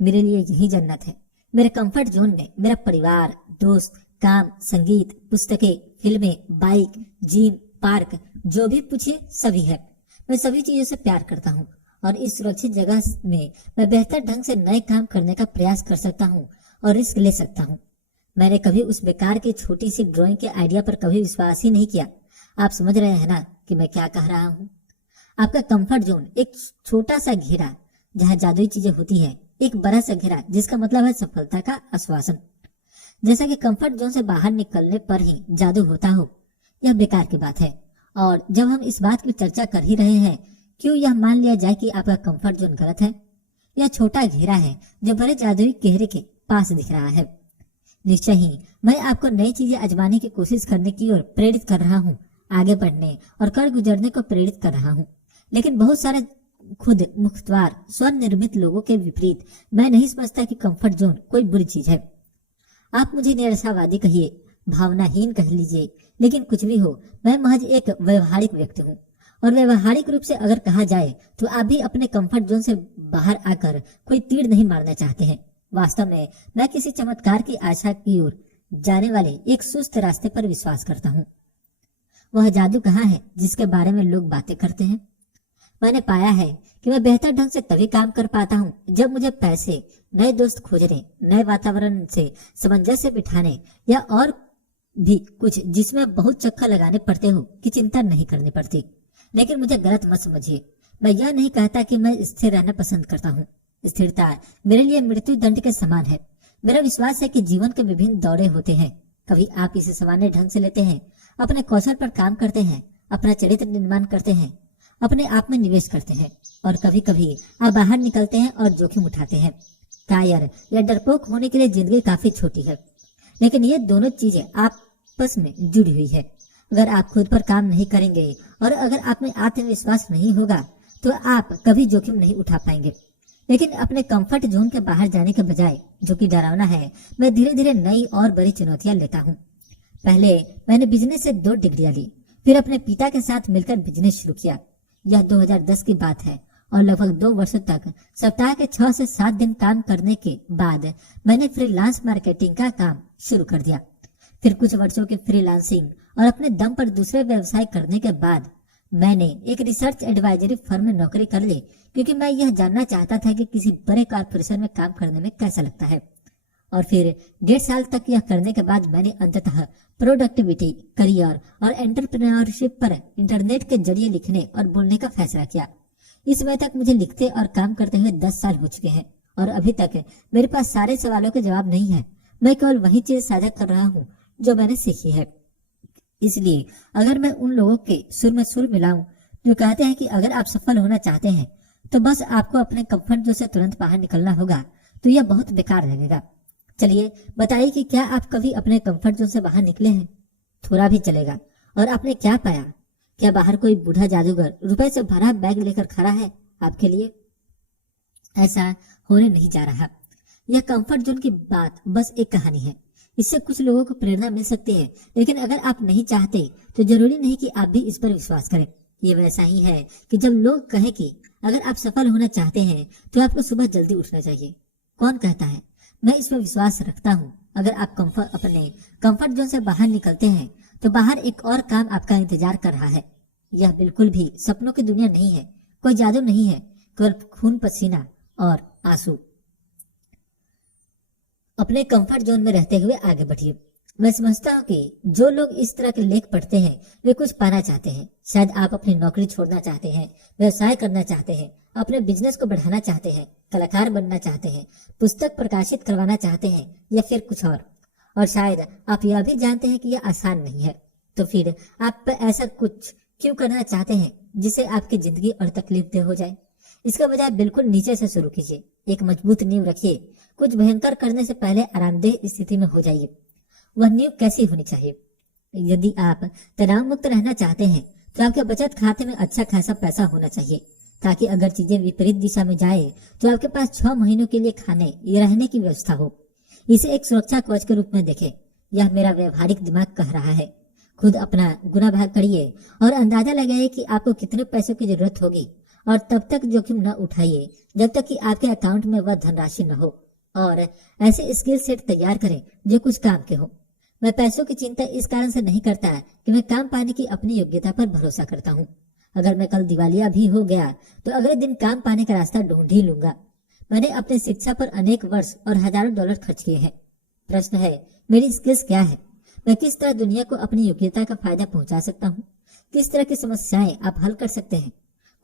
मेरे लिए यही जन्नत है। मेरे कंफर्ट जोन में मेरा परिवार, दोस्त, काम, संगीत, पुस्तकें, फिल्में, बाइक, जिम, पार्क, जो भी पूछिए सभी है। मैं सभी चीजों से प्यार करता हूँ और इस सुरक्षित जगह में मैं बेहतर ढंग से नए काम करने का प्रयास कर सकता हूँ और रिस्क ले सकता हूँ। मैंने कभी उस बेकार की छोटी सी ड्राइंग के आइडिया पर कभी विश्वास ही नहीं किया। आप समझ रहे हैं ना कि मैं क्या कह रहा हूँ? आपका कंफर्ट जोन एक छोटा सा घेरा जहाँ जादुई चीजें होती है, एक बड़ा सा घेरा जिसका मतलब है सफलता का आश्वासन। जैसा कि कंफर्ट जोन से बाहर निकलने पर ही जादू होता हो, यह बेकार की बात है। और जब हम इस बात की चर्चा कर ही रहे हैं, क्यों यह मान लिया जाए कि आपका कंफर्ट जोन गलत है? यह छोटा घेरा है जो बड़े जादुई घेरे के पास दिख रहा है। निश्चय ही मैं आपको नई चीजें आजमाने की कोशिश करने की ओर प्रेरित कर रहा हूँ, आगे बढ़ने और कर गुजरने को प्रेरित कर रहा हूँ। लेकिन बहुत सारे खुद मुख्तार स्वनिर्मित लोगों के विपरीत मैं नहीं समझता कि कंफर्ट जोन कोई बुरी चीज है। आप मुझे निराशावादी कहिए, भावनाहीन कह लीजिए, लेकिन कुछ भी हो, मैं महज एक व्यवहारिक व्यक्ति हूँ। और व्यवहारिक रूप से अगर कहा जाए तो आप भी अपने कंफर्ट जोन से बाहर आकर कोई तीर नहीं मारना चाहते हैं। वास्तव में मैं किसी चमत्कार की आशा की ओर जाने वाले एक सुस्त रास्ते पर विश्वास करता हूँ। वह जादू कहाँ है जिसके बारे में लोग बातें करते हैं? मैंने पाया है कि मैं बेहतर ढंग से तभी काम कर पाता हूँ जब मुझे पैसे, नए दोस्त खोजने, नए वातावरण से सामंजस्य बिठाने या और भी कुछ जिसमें बहुत चक्कर लगाने पड़ते हो की चिंता नहीं करनी पड़ती। लेकिन मुझे गलत मत समझिए, मैं यह नहीं कहता कि मैं स्थिर रहना पसंद करता हूँ। स्थिरता मेरे लिए मृत्यु दंड के समान है। मेरा विश्वास है कि जीवन के विभिन्न दौरे होते हैं। कभी आप इसे सामान्य ढंग से लेते हैं, अपने कौशल पर काम करते हैं, अपना चरित्र निर्माण करते हैं, अपने आप में निवेश करते हैं, और कभी कभी आप बाहर निकलते हैं और जोखिम उठाते हैं। कायर या डरपोक होने के लिए जिंदगी काफी छोटी है, लेकिन ये दोनों चीजें आपस में जुड़ी हुई है। अगर आप खुद पर काम नहीं करेंगे और अगर आप में आत्मविश्वास नहीं होगा तो आप कभी जोखिम नहीं उठा पाएंगे। लेकिन अपने कंफर्ट जोन के बाहर जाने के बजाय, जो कि डरावना है, मैं धीरे धीरे नई और बड़ी चुनौतियां लेता हूँ। पहले मैंने बिजनेस से 2 डिग्रियां ली, फिर अपने पिता के साथ मिलकर बिजनेस शुरू किया। यह 2010 की बात है और लगभग 2 वर्षों तक सप्ताह के 6 से 7 दिन काम करने के बाद मैंने फ्रीलांस मार्केटिंग का काम शुरू कर दिया। फिर कुछ वर्षों के फ्रीलांसिंग और अपने दम पर दूसरे व्यवसाय करने के बाद मैंने एक रिसर्च एडवाइजरी फर्म में नौकरी कर ली, क्योंकि मैं यह जानना चाहता था कि किसी बड़े कॉर्पोरेशन में काम करने में कैसा लगता है। और फिर 1.5 साल तक यह करने के बाद मैंने अंततः प्रोडक्टिविटी, करियर और एंटरप्रेन्योरशिप पर इंटरनेट के जरिए लिखने और बोलने का फैसला किया। इस समय तक मुझे लिखते और काम करते हुए 10 साल हो चुके हैं और अभी तक मेरे पास सारे सवालों के जवाब नहीं है। मैं केवल वही चीज साझा कर रहा हूँ जो मैंने सीखी है। इसलिए अगर मैं उन लोगों के सुर में सुर मिलाऊं जो कहते हैं कि अगर आप सफल होना चाहते हैं तो बस आपको अपने कंफर्ट जोन से तुरंत बाहर निकलना होगा, तो यह बहुत बेकार लगेगा। चलिए बताइए कि क्या आप कभी अपने कंफर्ट जोन से बाहर निकले हैं? थोड़ा भी चलेगा। और आपने क्या पाया? क्या बाहर कोई बूढ़ा जादूगर रुपए से भरा बैग लेकर खड़ा है आपके लिए? ऐसा होने नहीं जा रहा। यह कंफर्ट जोन की बात बस एक कहानी है। इससे कुछ लोगों को प्रेरणा मिल सकती है, लेकिन अगर आप नहीं चाहते तो जरूरी नहीं कि आप भी इस पर विश्वास करें। ये वैसा ही है कि जब लोग कहें कि अगर आप सफल होना चाहते हैं तो आपको सुबह जल्दी उठना चाहिए। कौन कहता है? मैं इसमें विश्वास रखता हूँ। अगर आप अपने कंफर्ट जोन से बाहर निकलते हैं तो बाहर एक और काम आपका इंतजार कर रहा है। यह बिल्कुल भी सपनों की दुनिया नहीं है, कोई जादू नहीं है, केवल खून, पसीना और आंसू। अपने कंफर्ट जोन में रहते हुए आगे बढ़िए। मैं समझता हूँ कि जो लोग इस तरह के लेख पढ़ते हैं वे कुछ पाना चाहते हैं। शायद आप अपनी नौकरी छोड़ना चाहते हैं, व्यवसाय करना चाहते हैं, अपने बिजनेस को बढ़ाना चाहते हैं, कलाकार बनना चाहते हैं, पुस्तक प्रकाशित करवाना चाहते हैं या फिर कुछ और शायद आप यह भी जानते हैं कि यह आसान नहीं है। तो फिर आप ऐसा कुछ क्यों करना चाहते हैं जिससे आपकी जिंदगी और तकलीफ दे हो जाए? इसके बजाय बिल्कुल नीचे से शुरू कीजिए। एक मजबूत नींव रखिए। कुछ भयंकर करने से पहले आरामदेह स्थिति में हो जाइए। वह नींव कैसी होनी चाहिए? यदि आप तनाव मुक्त रहना चाहते हैं तो आपके बचत खाते में अच्छा खासा पैसा होना चाहिए, ताकि अगर चीजें विपरीत दिशा में जाए तो आपके पास 6 महीनों के लिए खाने या रहने की व्यवस्था हो। इसे एक सुरक्षा कवच के रूप में देखें। यह मेरा व्यवहारिक दिमाग कह रहा है। खुद अपना गुना भाग करिए और अंदाजा लगाइए कि आपको कितने पैसों की जरूरत होगी, और तब तक जोखिम न उठाइए जब तक कि आपके अकाउंट में वह धनराशि न हो। और ऐसे स्किल सेट तैयार करें जो कुछ काम के हो। मैं पैसों की चिंता इस कारण से नहीं करता कि मैं काम पाने की अपनी योग्यता पर भरोसा करता हूँ। अगर मैं कल दिवालिया भी हो गया तो अगले दिन काम पाने का रास्ता ढूंढ ही लूंगा। मैंने अपने शिक्षा पर अनेक वर्ष और हजारों डॉलर खर्च किए हैं। प्रश्न है, मेरी स्किल्स क्या है? मैं किस तरह दुनिया को अपनी योग्यता का फायदा पहुंचा सकता हूँ? किस तरह की समस्याएं आप हल कर सकते हैं?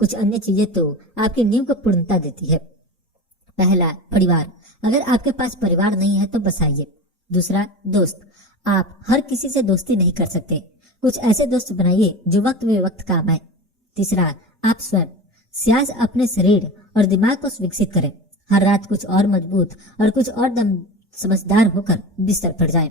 कुछ अन्य चीजें तो आपकी नींव को पूर्णता देती है। पहला, परिवार। अगर आपके पास परिवार नहीं है तो बसाइए। दूसरा, दोस्त। आप हर किसी से दोस्ती नहीं कर सकते। कुछ ऐसे दोस्त बनाइए जो वक्त बे वक्त काम आए। तीसरा, आप स्वयं। सियाज अपने शरीर और दिमाग को विकसित करें। हर रात कुछ और मजबूत और कुछ और दम समझदार होकर बिस्तर पर जाएं।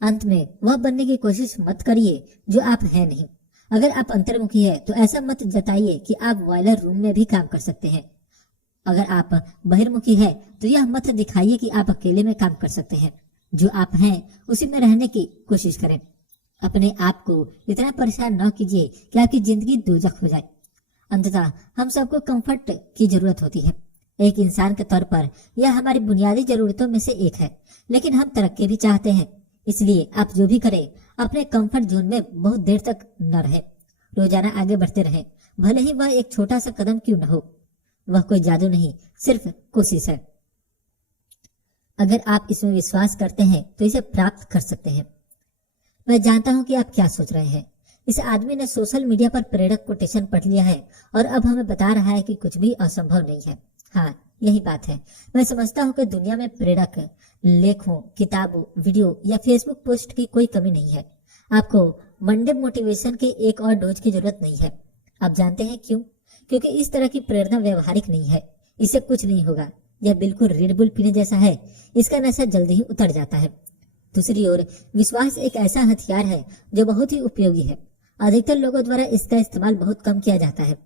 अंत में वह बनने की कोशिश मत करिए जो आप हैं नहीं। अगर आप अंतर्मुखी है तो ऐसा मत जताइए कि आप बॉयलर रूम में भी काम कर सकते हैं। अगर आप बहिर्मुखी है तो यह मत दिखाइए कि आप अकेले में काम कर सकते हैं। जो आप हैं उसी में रहने की कोशिश करें। अपने आप को इतना परेशान न कीजिए कि आपकी जिंदगी दोजख हो जाए। अंततः हम सबको कंफर्ट की जरूरत होती है। एक इंसान के तौर पर यह हमारी बुनियादी जरूरतों में से एक है, लेकिन हम तरक्की भी चाहते हैं। इसलिए आप जो भी करें अपने कंफर्ट जोन में बहुत देर तक न रहे। रोजाना आगे बढ़ते रहें, भले ही वह एक छोटा सा कदम क्यों न हो। वह कोई जादू नहीं, सिर्फ कोशिश है। अगर आप इसमें विश्वास करते हैं तो इसे प्राप्त कर सकते हैं। मैं जानता हूं कि आप क्या सोच रहे हैं। इस आदमी ने सोशल मीडिया पर प्रेरक कोटेशन पढ़ लिया है और अब हमें बता रहा है कि कुछ भी असंभव नहीं है। हाँ, यही बात है। मैं समझता हूँ कि दुनिया में प्रेरक लेखों, किताबों, वीडियो या फेसबुक पोस्ट की कोई कमी नहीं है। आपको मंडे मोटिवेशन के एक और डोज की जरूरत नहीं है। आप जानते हैं क्यों? क्योंकि इस तरह की प्रेरणा व्यवहारिक नहीं है। इससे कुछ नहीं होगा। यह बिल्कुल रेड बुल पीने जैसा है। इसका नशा जल्दी ही उतर जाता है। दूसरी ओर विश्वास एक ऐसा हथियार है जो बहुत ही उपयोगी है। अधिकतर लोगों द्वारा इसका इस्तेमाल बहुत कम किया जाता है।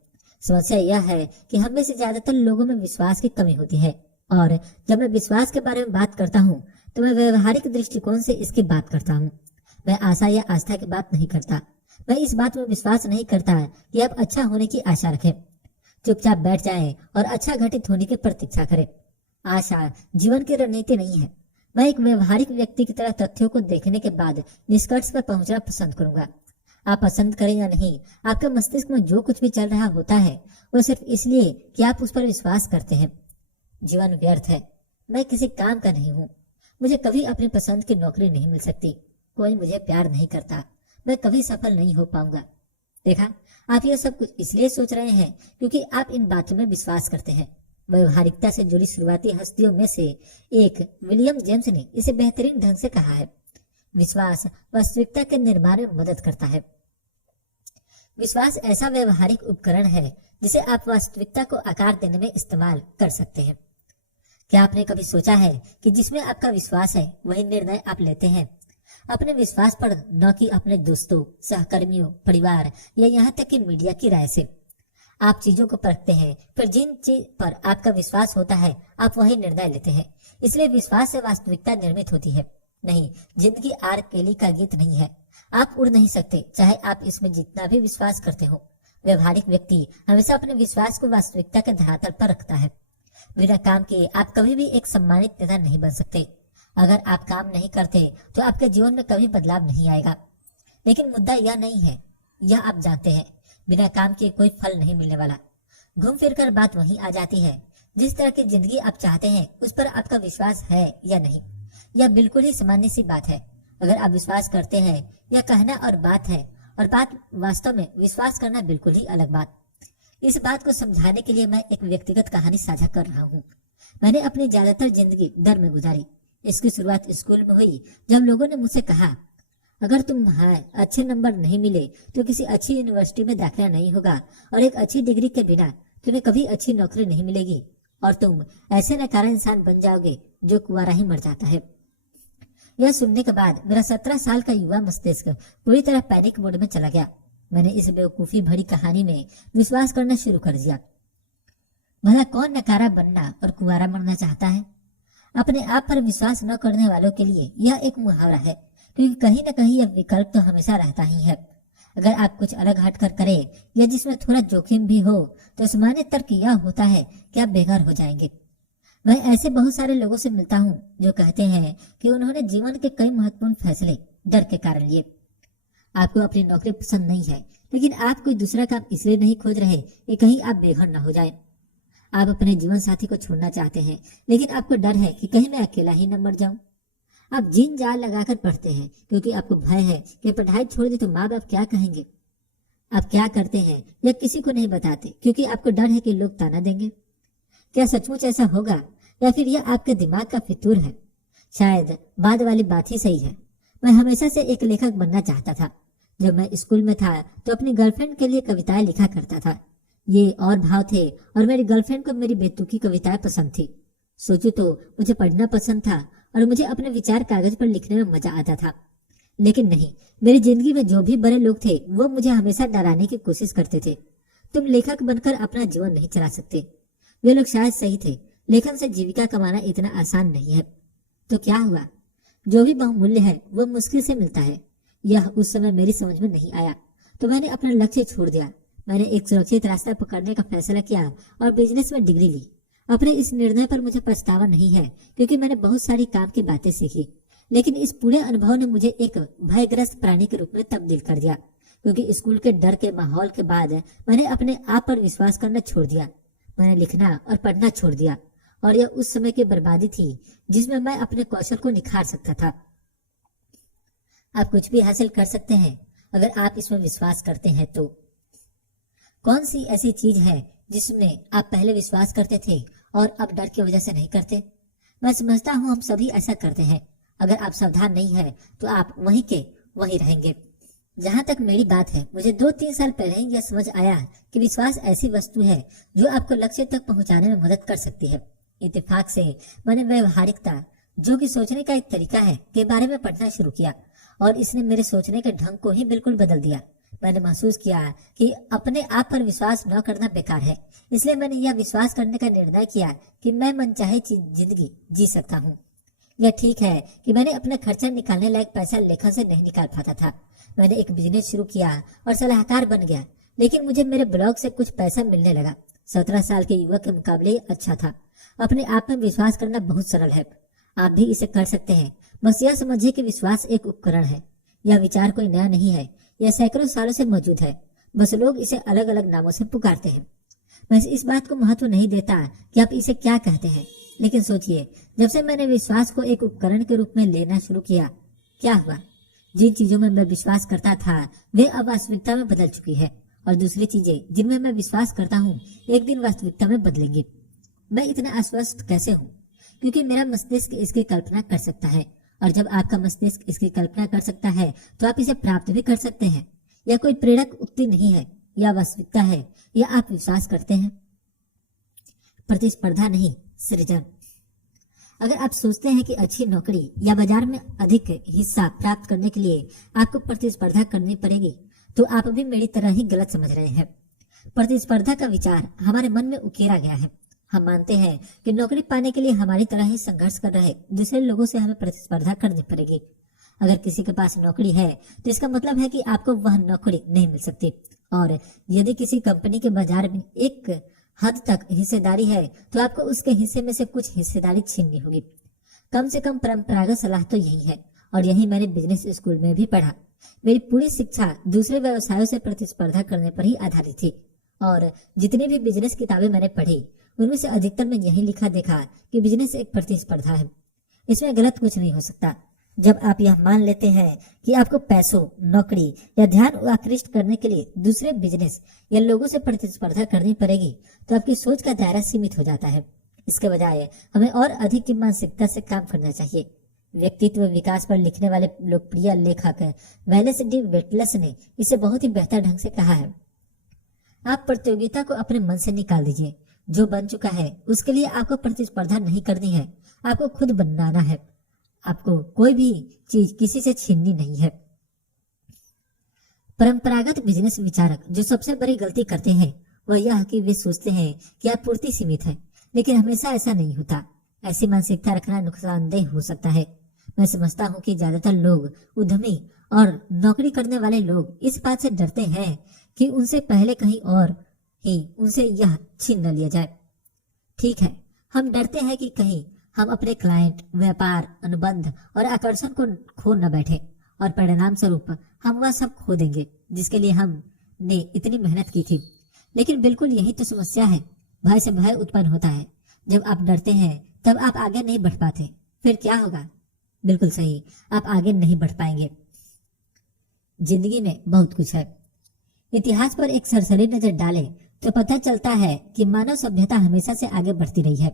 समस्या यह है कि हम में से ज्यादातर लोगों में विश्वास की कमी होती है, और जब मैं विश्वास के बारे में बात करता हूँ तो मैं व्यवहारिक दृष्टिकोण से इसकी बात करता हूँ। मैं आशा या आस्था की बात नहीं करता। मैं इस बात में विश्वास नहीं करता कि आप अच्छा होने की आशा रखें। चुपचाप बैठ जाएं और अच्छा घटित होने की प्रतीक्षा करें। आशा जीवन की रणनीति नहीं है। मैं एक व्यवहारिक व्यक्ति की तरह तथ्यों को देखने के बाद निष्कर्ष पर पहुंचना पसंद करूंगा। आप पसंद करें या नहीं, आपके मस्तिष्क में जो कुछ भी चल रहा होता है वो सिर्फ इसलिए कि आप उस पर विश्वास करते हैं। जीवन व्यर्थ है। मैं किसी काम का नहीं हूँ। मुझे कभी अपनी पसंद की नौकरी नहीं मिल सकती। कोई मुझे प्यार नहीं करता। मैं कभी सफल नहीं हो पाऊंगा। देखा, आप यह सब कुछ इसलिए सोच रहे हैं क्योंकि आप इन बातों में विश्वास करते हैं। व्यवहारिकता से जुड़ी शुरुआती हस्तियों में से एक विलियम जेम्स ने इसे बेहतरीन ढंग से कहा है, विश्वास वास्तविकता के निर्माण में मदद करता है। विश्वास ऐसा व्यवहारिक उपकरण है जिसे आप वास्तविकता को आकार देने में इस्तेमाल कर सकते हैं। क्या आपने कभी सोचा है कि जिसमें आपका विश्वास है वही निर्णय आप लेते हैं? अपने विश्वास पर, न कि अपने दोस्तों, सहकर्मियों, परिवार या यहाँ तक कि मीडिया की राय से। आप चीजों को परखते हैं, फिर जिन चीज पर आपका विश्वास होता है आप वही निर्णय लेते हैं। इसलिए विश्वास से वास्तविकता निर्मित होती है। नहीं, जिंदगी आर केली का गीत नहीं है। आप उड़ नहीं सकते चाहे आप इसमें जितना भी विश्वास करते हो। व्यवहारिक व्यक्ति हमेशा अपने विश्वास को वास्तविकता के धरातल पर रखता है। बिना काम के आप कभी भी एक सम्मानित नेता नहीं बन सकते। अगर आप काम नहीं करते तो आपके जीवन में कभी बदलाव नहीं आएगा। लेकिन मुद्दा यह नहीं है, यह आप जानते हैं, बिना काम के कोई फल नहीं मिलने वाला। घूम फिर कर बात वहीं आ जाती है, जिस तरह की जिंदगी आप चाहते हैं उस पर आपका विश्वास है या नहीं। यह बिल्कुल ही सामान्य सी बात है। अगर आप विश्वास करते हैं, यह कहना और बात है, और बात वास्तव में विश्वास करना बिल्कुल ही अलग बात। इस बात को समझाने के लिए मैं एक व्यक्तिगत कहानी साझा कर रहा हूँ। मैंने अपनी ज्यादातर जिंदगी डर में गुजारी। इसकी शुरुआत स्कूल में हुई जब लोगों ने मुझसे कहा, अगर तुम्हारे अच्छे नंबर नहीं मिले तो किसी अच्छी यूनिवर्सिटी में दाखिला नहीं होगा, और एक अच्छी डिग्री के बिना तुम्हें कभी अच्छी नौकरी नहीं मिलेगी, और तुम ऐसे नकारा इंसान बन जाओगे जो कुंवारा ही मर जाता है। यह सुनने के बाद मेरा 17 साल का युवा मस्तिष्क पूरी तरह पैनिक मोड में चला गया। मैंने इस बेवकूफी भरी कहानी में विश्वास करना शुरू कर दिया। भला कौन नकारा बनना और कुंवारा मरना चाहता है? अपने आप पर विश्वास न करने वालों के लिए यह एक मुहावरा है, क्योंकि कहीं न कहीं यह विकल्प तो हमेशा रहता ही है। अगर आप कुछ अलग हटकर करें या जिसमें थोड़ा जोखिम भी हो तो सामान्य तर्क यह होता है कि आप बेघर हो जाएंगे। मैं ऐसे बहुत सारे लोगों से मिलता हूँ जो कहते हैं कि उन्होंने जीवन के कई महत्वपूर्ण फैसले डर के कारण लिए। आपको अपनी नौकरी पसंद नहीं है, लेकिन आप कोई दूसरा काम इसलिए नहीं खोज रहे कि कहीं आप बेघर न हो जाए। आप अपने जीवन साथी को छोड़ना चाहते हैं, लेकिन आपको डर है कि कहीं मैं अकेला ही न मर जाऊं। आप जीन जाल लगाकर पढ़ते हैं क्योंकि आपको भय है कि पढ़ाई छोड़ दे तो माँ बाप क्या कहेंगे। आप क्या करते हैं यह किसी को नहीं बताते क्योंकि आपको डर है कि लोग ताना देंगे। क्या सचमुच ऐसा होगा, या फिर यह आपके दिमाग का फितूर है? शायद बाद वाली बात ही सही है। मैं हमेशा से एक लेखक बनना चाहता था। जब मैं स्कूल में था तो अपनी गर्लफ्रेंड के लिए कविताएं लिखा करता था। ये और भाव थे, और मेरी गर्लफ्रेंड को मेरी बेतुकी कविताएं पसंद थी। सोचो तो मुझे पढ़ना पसंद था और मुझे अपने विचार कागज पर लिखने में मजा आता था। लेकिन नहीं, मेरी जिंदगी में जो भी बड़े लोग थे वो मुझे हमेशा डराने की कोशिश करते थे। तुम लेखक बनकर अपना जीवन नहीं चला सकते। वे लोग शायद सही थे। लेखन से जीविका कमाना इतना आसान नहीं है। तो क्या हुआ? जो भी बहुमूल्य है वो मुश्किल से मिलता है। यह उस समय मेरी समझ में नहीं आया, तो मैंने अपना लक्ष्य छोड़ दिया। मैंने एक सुरक्षित रास्ता पकड़ने का फैसला किया और बिजनेस में डिग्री ली। अपने इस निर्णय पर मुझे पछतावा नहीं है, क्योंकि मैंने बहुत सारी काम की बातें सीखी। लेकिन इस पूरे अनुभव ने मुझे एक भयग्रस्त प्राणी के रूप में तब्दील कर दिया, क्योंकि स्कूल के डर के माहौल के बाद मैंने अपने आप पर विश्वास करना छोड़ दिया। मैंने लिखना और पढ़ना छोड़ दिया, और यह उस समय की बर्बादी थी जिसमें मैं अपने कौशल को निखार सकता था। आप कुछ भी हासिल कर सकते हैं अगर आप इसमें विश्वास करते हैं तो। कौन सी ऐसी चीज है जिसमें आप पहले विश्वास करते थे और अब डर की वजह से नहीं करते? मैं समझता हूँ हम सभी ऐसा करते हैं। अगर आप सावधान नहीं है तो आप वहीं के वहीं रहेंगे। जहाँ तक मेरी बात है, मुझे 2-3 साल पहले ही यह समझ आया कि विश्वास ऐसी वस्तु है जो आपको लक्ष्य तक पहुँचाने में मदद कर सकती है। इत्तेफाक से मैंने व्यवहारिकता, जो कि सोचने का एक तरीका है, के बारे में पढ़ना शुरू किया और इसने मेरे सोचने के ढंग को ही बिल्कुल बदल दिया। मैंने महसूस किया कि अपने आप पर विश्वास न करना बेकार है, इसलिए मैंने यह विश्वास करने का निर्णय किया कि मैं मनचाहे जिंदगी जी सकता हूँ। यह ठीक है कि मैंने अपना खर्चा निकालने लायक पैसा लेखन से नहीं निकाल पाता था। मैंने एक बिजनेस शुरू किया और सलाहकार बन गया, लेकिन मुझे मेरे ब्लॉग से कुछ पैसा मिलने लगा। 17 साल के युवक के मुकाबले अच्छा था। अपने आप में विश्वास करना बहुत सरल है, आप भी इसे कर सकते हैं। बस यह समझिए कि विश्वास एक उपकरण है। यह विचार कोई नया नहीं है, यह सैकड़ों सालों से मौजूद है, बस लोग इसे अलग अलग नामों से पुकारते हैं। मैं इस बात को महत्व नहीं देता कि आप इसे क्या कहते हैं, लेकिन सोचिए, जब से मैंने विश्वास को एक उपकरण के रूप में लेना शुरू किया, क्या हुआ? जिन चीजों में मैं विश्वास करता था वे अब वास्तविकता में बदल चुकी है, और दूसरी चीजें जिनमें मैं विश्वास करता हूँ एक दिन वास्तविकता में बदलेंगी। मैं इतना आश्वस्त कैसे हूँ? क्योंकि मेरा मस्तिष्क इसकी कल्पना कर सकता है, और जब आपका मस्तिष्क इसकी कल्पना कर सकता है तो आप इसे प्राप्त भी कर सकते हैं। यह कोई प्रेरक उक्ति नहीं है, यह वास्तविकता है, यह आप विश्वास करते हैं। प्रतिस्पर्धा नहीं, सृजन। अगर आप सोचते हैं कि अच्छी नौकरी या बाजार में अधिक हिस्सा प्राप्त करने के लिए आपको प्रतिस्पर्धा करनी पड़ेगी, तो आप भी मेरी तरह ही गलत समझ रहे हैं। प्रतिस्पर्धा का विचार हमारे मन में उकेरा गया है। हम मानते हैं कि नौकरी पाने के लिए हमारी तरह ही संघर्ष कर रहे दूसरे लोगों से हमें प्रतिस्पर्धा करनी पड़ेगी। अगर किसी के पास नौकरी है तो इसका मतलब है कि आपको वह नौकरी नहीं मिल सकती, और यदि किसी कंपनी के बाजार में एक हद तक हिस्सेदारी है तो आपको उसके हिस्से में से कुछ हिस्सेदारी छीननी होगी। कम से कम परंपरागत सलाह तो यही है, और यही मैंने बिजनेस स्कूल में भी पढ़ा। मेरी पूरी शिक्षा दूसरे व्यवसायों से प्रतिस्पर्धा करने पर ही आधारित थी, और जितनी भी बिजनेस किताबें मैंने पढ़ी उनमें से अधिकतर में यही लिखा देखा कि बिजनेस एक प्रतिस्पर्धा है। इसमें गलत कुछ नहीं हो सकता। जब आप यह मान लेते हैं कि आपको पैसों, नौकरी या ध्यान आकृष्ट करने के लिए दूसरे बिजनेस या लोगों से प्रतिस्पर्धा करनी पड़ेगी, तो आपकी सोच का दायरा सीमित हो जाता है। इसके बजाय हमें और अधिक की मानसिकता से काम करना चाहिए। व्यक्तित्व विकास पर लिखने वाले लोकप्रिय लेखक वैलेस डी वेटलस ने इसे बहुत ही बेहतर ढंग से कहा है। आप प्रतियोगिता को अपने मन से निकाल दीजिए। जो बन चुका है उसके लिए आपको प्रतिस्पर्धा नहीं करनी है, आपको खुद बनाना है। आपको कोई भी चीज किसी से छीननी नहीं है। परंपरागत बिजनेस विचारक जो सबसे बड़ी गलती करते हैं वह यह कि वे सोचते हैं कि आपूर्ति सीमित है, लेकिन हमेशा ऐसा नहीं होता। ऐसी मानसिकता रखना नुकसानदेह हो सकता है। मैं समझता हूँ कि ज्यादातर लोग, उद्यमी और नौकरी करने वाले लोग इस बात से डरते हैं कि उनसे पहले कहीं और ही उनसे यह छीन न लिया जाए। ठीक है, हम डरते हैं कि कहीं हम अपने क्लाइंट, व्यापार, अनुबंध और आकर्षण को खो न बैठे, और परिणाम स्वरूप हम वह सब खो देंगे जिसके लिए हमने इतनी मेहनत की थी। लेकिन बिल्कुल यही तो समस्या है। भय से भय उत्पन्न होता है। जब आप डरते हैं तब आप आगे नहीं बढ़ पाते। फिर क्या होगा? बिल्कुल सही, आप आगे नहीं बढ़ पाएंगे। जिंदगी में बहुत कुछ है। इतिहास पर एक सरसरी नजर डालें तो पता चलता है कि मानव सभ्यता हमेशा से आगे बढ़ती रही है।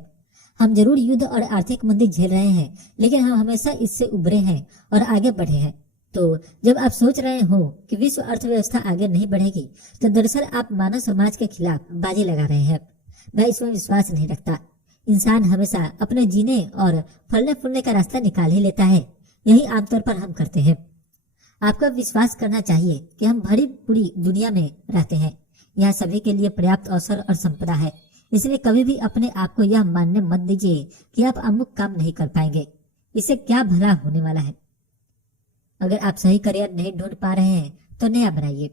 हम जरूर युद्ध और आर्थिक मंदी झेल रहे हैं, लेकिन हम हमेशा इससे उभरे हैं और आगे बढ़े हैं। तो जब आप सोच रहे हो कि विश्व अर्थव्यवस्था आगे नहीं बढ़ेगी, तो दरअसल आप मानव समाज के खिलाफ बाजी लगा रहे हैं। मैं इसमें विश्वास नहीं रखता। इंसान हमेशा अपने जीने और फलने फूलने का रास्ता निकाल ही लेता है। यही आमतौर पर हम करते हैं। आपको विश्वास करना चाहिए कि हम भरी पूरी दुनिया में रहते हैं। यहाँ सभी के लिए पर्याप्त अवसर और संपदा है। इसलिए कभी भी अपने आप को यह मानने मत दीजिए कि आप अमुक काम नहीं कर पाएंगे। इससे क्या भला होने वाला है? अगर आप सही करियर नहीं ढूंढ पा रहे हैं तो नया बनाइए।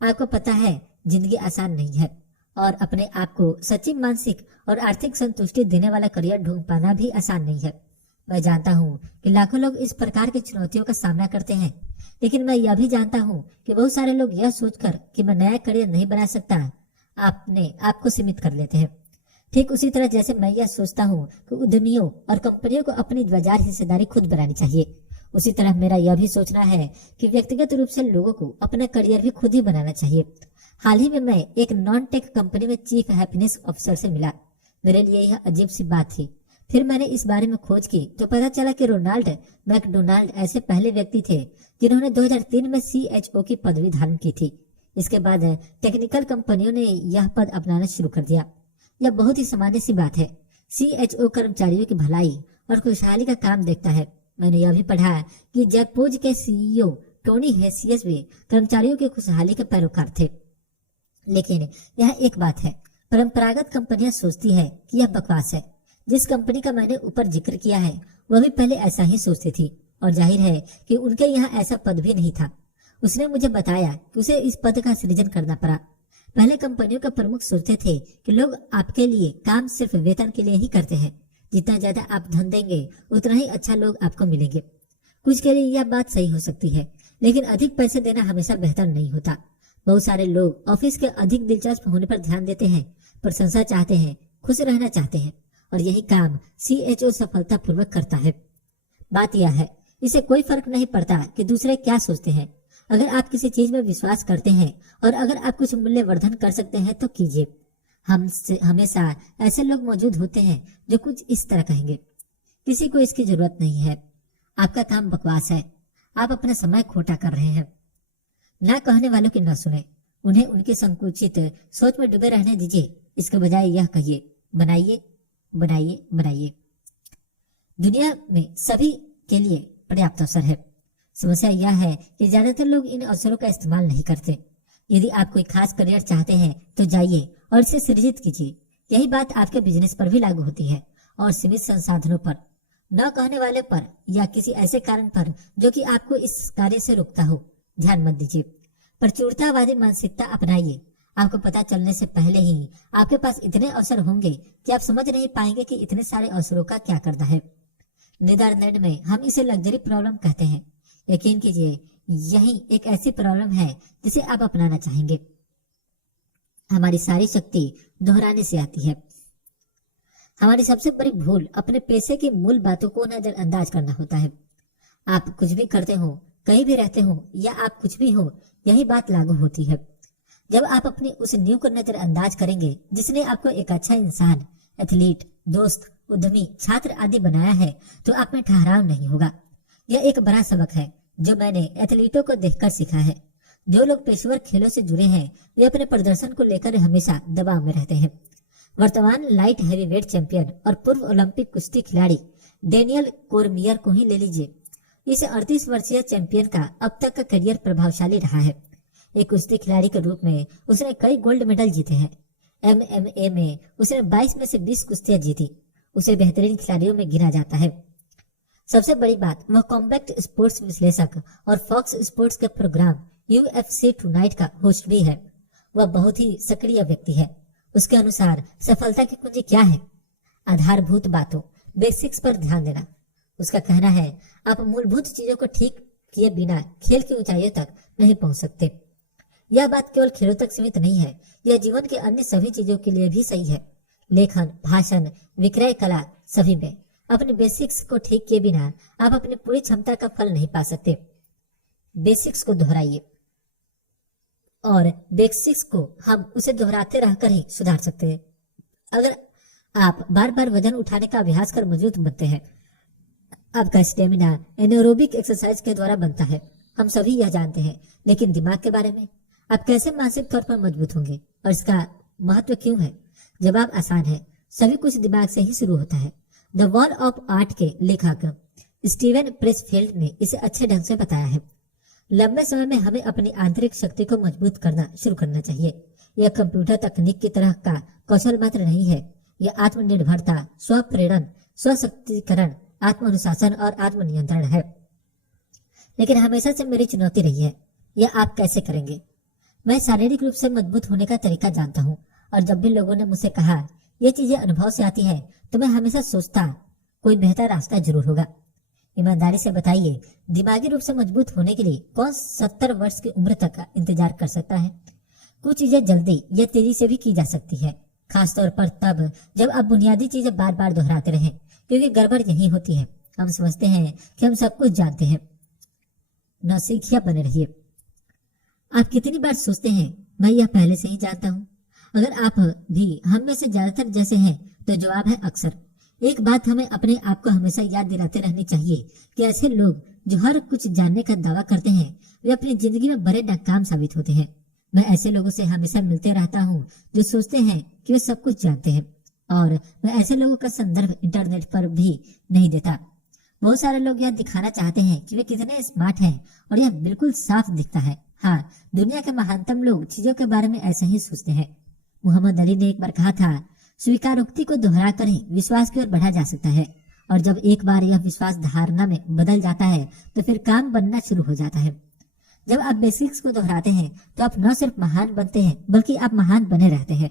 आपको पता है जिंदगी आसान नहीं है, और अपने आप को सच्ची मानसिक और आर्थिक संतुष्टि देने वाला करियर ढूंढ पाना भी आसान नहीं है। मैं जानता हूँ कि लाखों लोग इस प्रकार की चुनौतियों का सामना करते हैं, लेकिन मैं यह भी जानता हूँ कि बहुत सारे लोग यह सोचकर कि मैं नया करियर नहीं बना सकता, अपने आप को सीमित कर लेते हैं। ठीक उसी तरह जैसे मैं यह सोचता हूँ कि उद्यमियों और कंपनियों को अपनी बाजार हिस्सेदारी खुद बनानी चाहिए, उसी तरह मेरा यह भी सोचना है कि व्यक्तिगत रूप से लोगों को अपना करियर भी खुद ही बनाना चाहिए। हाल ही में मैं एक नॉन टेक कंपनी में चीफ हैप्पीनेस ऑफिसर से मिला। मेरे लिए यह अजीब सी बात थी। फिर मैंने इस बारे में खोज की तो पता चला कि रोनाल्ड मैकडोनाल्ड ऐसे पहले व्यक्ति थे जिन्होंने 2003 में CHO की पदवी धारण की थी। इसके बाद टेक्निकल कंपनियों ने यह पद अपनाना शुरू कर दिया। यह बहुत ही सामान्य सी बात है। CHO कर्मचारियों की भलाई और खुशहाली का काम देखता है। मैंने यह भी पढ़ा कि जैकपोज के CEO टोनी हेसियस भी कर्मचारियों की खुशहाली के पैरोकार थे। लेकिन यह एक बात है, परंपरागत कंपनियां सोचती है कि यह बकवास है। जिस कंपनी का मैंने ऊपर जिक्र किया है वह भी पहले ऐसा ही सोचती थी और जाहिर है कि उनके यहाँ ऐसा पद भी नहीं था। उसने मुझे बताया कि उसे इस पद का सृजन करना पड़ा। पहले कंपनियों के प्रमुख सोचते थे कि लोग आपके लिए काम सिर्फ वेतन के लिए ही करते हैं। जितना ज्यादा आप धन देंगे उतना ही अच्छा लोग आपको मिलेंगे। कुछ के लिए यह बात सही हो सकती है, लेकिन अधिक पैसे देना हमेशा बेहतर नहीं होता। बहुत सारे लोग ऑफिस के अधिक दिलचस्प होने पर ध्यान देते हैं, प्रशंसा चाहते हैं, खुश रहना चाहते हैं, और यही काम CHO सफलतापूर्वक करता है। बात यह है, इसे कोई फर्क नहीं पड़ता कि दूसरे क्या सोचते हैं। अगर आप किसी चीज में विश्वास करते हैं और अगर आप कुछ मूल्यवर्धन कर सकते हैं तो कीजिए। हमेशा ऐसे लोग मौजूद होते हैं जो कुछ इस तरह कहेंगे, किसी को इसकी जरूरत नहीं है, आपका काम बकवास है, आप अपना समय खोटा कर रहे हैं। ना कहने वालों की न सुने, उन्हें उनकी संकुचित सोच में डूबे रहने दीजिए। इसके बजाय यह कहिए, बनाइए बनाइए बनाइए। दुनिया में सभी के लिए पर्याप्त अवसर है। समस्या यह है कि ज्यादातर लोग इन अवसरों का इस्तेमाल नहीं करते। यदि आप कोई खास करियर चाहते हैं तो जाइए और इसे सृजित कीजिए। यही बात आपके बिजनेस पर भी लागू होती है और सीमित संसाधनों पर, न कहने वाले पर या किसी ऐसे कारण पर जो कि आपको इस कार्य से रोकता हो। ध्यान मत दीजिए। प्रचुरतावादी मानसिकता अपनाइए। आपको पता चलने से पहले ही आपके पास इतने अवसर होंगे कि आप समझ नहीं पाएंगे कि इतने सारे अवसरों का क्या करना है। नीदरलैंड में हम इसे लग्जरी प्रॉब्लम कहते हैं। यकीन कीजिए, यही एक ऐसी प्रॉब्लम है जिसे आप अपनाना चाहेंगे। हमारी सारी शक्ति दोहराने से आती है। हमारी सबसे बड़ी भूल अपने पेशे की मूल बातों को नजरअंदाज करना होता है। आप कुछ भी करते हो, कहीं भी रहते हो या आप कुछ भी हो, यही बात लागू होती है। जब आप अपनी उस नींव को नजरअंदाज करेंगे जिसने आपको एक अच्छा इंसान, एथलीट, दोस्त, उद्यमी, छात्र आदि बनाया है, तो आप में ठहराव नहीं होगा। यह एक बड़ा सबक है जो मैंने एथलीटों को देखकर सीखा है। जो लोग पेशेवर खेलों से जुड़े हैं वे अपने प्रदर्शन को लेकर हमेशा दबाव में रहते हैं। वर्तमान लाइट हैवीवेट चैंपियन और पूर्व ओलंपिक कुश्ती खिलाड़ी डेनियल कोरमियर को ही ले लीजिए। इस 38 वर्षीय चैंपियन का अब तक का करियर प्रभावशाली रहा है। एक कुश्ती खिलाड़ी के रूप में उसने कई गोल्ड मेडल जीते हैं। MMA में उसने 22 में से 20 कुश्तियां जीती। उसे बेहतरीन खिलाड़ियों में गिना जाता है। सबसे बड़ी बात, वह कॉम्बैक्ट स्पोर्ट्स विश्लेषक और फॉक्स स्पोर्ट्स के प्रोग्राम UFC टुनाइट का होस्ट भी है। वह बहुत ही सक्रिय व्यक्ति है। उसके अनुसार सफलता की कुंजी क्या है? आधारभूत बातों, बेसिक्स पर ध्यान देना। उसका कहना है, आप मूलभूत चीजों को ठीक किए बिना खेल की ऊंचाइयों तक नहीं पहुंच सकते। यह बात केवल खेलों तक सीमित नहीं है, यह जीवन के अन्य सभी चीजों के लिए भी सही है। लेखन, भाषण, विक्रय कला, सभी में अपने बेसिक्स को ठीक किए बिना आप अपनी पूरी क्षमता का फल नहीं पा सकते। बेसिक्स को दोहराइए, और बेसिक्स को हम उसे दोहराते रहकर ही सुधार सकते हैं। अगर आप बार बार वजन उठाने का अभ्यास कर मजबूत बनते हैं, आपका स्टेमिना एनारोबिक एक्सरसाइज के द्वारा बनता है। हम सभी यह जानते हैं, लेकिन दिमाग के बारे में आप कैसे मानसिक तौर पर मजबूत होंगे और इसका महत्व क्यों है? जवाब आसान है, सभी कुछ दिमाग से ही शुरू होता है। द वॉल ऑफ आर्ट के लेखक स्टीवन प्रेसफील्ड ने इसे अच्छे ढंग से बताया है। लंबे समय में हमें अपनी आंतरिक शक्ति को मजबूत करना शुरू करना चाहिए। यह कंप्यूटर तकनीक की तरह का कौशल मात्र नहीं है। यह आत्मनिर्भरता, स्वप्रेरण, स्वशक्तिकरण, आत्मानुशासन और आत्मनियंत्रण है। लेकिन हमेशा से मेरी चुनौती रही है, यह आप कैसे करेंगे? मैं शारीरिक रूप से मजबूत होने का तरीका जानता हूँ, और जब भी लोगों ने मुझसे कहा ये चीजें अनुभव से आती है, तो मैं हमेशा सोचता कोई बेहतर रास्ता जरूर होगा। ईमानदारी से बताइए, दिमागी रूप से मजबूत होने के लिए कौन 70 वर्ष की उम्र तक का इंतजार कर सकता है? कुछ चीजें जल्दी या तेजी से भी की जा सकती है, खासतौर पर तब जब आप बुनियादी चीजें बार बार दोहराते रहें, क्योंकि गड़बड़ यही होती है। हम समझते हैं कि हम सब कुछ जानते हैं। नौसिखिया बने रहिए। आप कितनी बार सोचते हैं, मैं यह पहले से ही जानता हूँ। अगर आप भी हम में से ज्यादातर जैसे हैं तो जवाब है अक्सर। एक बात हमें अपने आप को हमेशा याद दिलाते रहनी चाहिए कि ऐसे लोग जो हर कुछ जानने का दावा करते हैं वे अपनी जिंदगी में बड़े नाकाम साबित होते हैं। मैं ऐसे लोगों से हमेशा मिलते रहता हूँ जो सोचते हैं कि वे सब कुछ जानते हैं, और मैं ऐसे लोगों का संदर्भ इंटरनेट पर भी नहीं देता। बहुत सारे लोग यह दिखाना चाहते हैं कि वे कितने स्मार्ट हैं और यह बिल्कुल साफ दिखता है। हाँ, दुनिया के महानतम लोग चीजों के बारे में ऐसा ही सोचते हैं। मोहम्मद अली ने एक बार कहा था, स्वीकारोक्ति को दोहराकर ही विश्वास की ओर बढ़ा जा सकता है, और जब एक बार यह विश्वास धारणा में बदल जाता है तो फिर काम बनना शुरू हो जाता है। जब आप बेसिक्स को दोहराते हैं तो आप न सिर्फ महान बनते हैं बल्कि आप महान बने रहते हैं।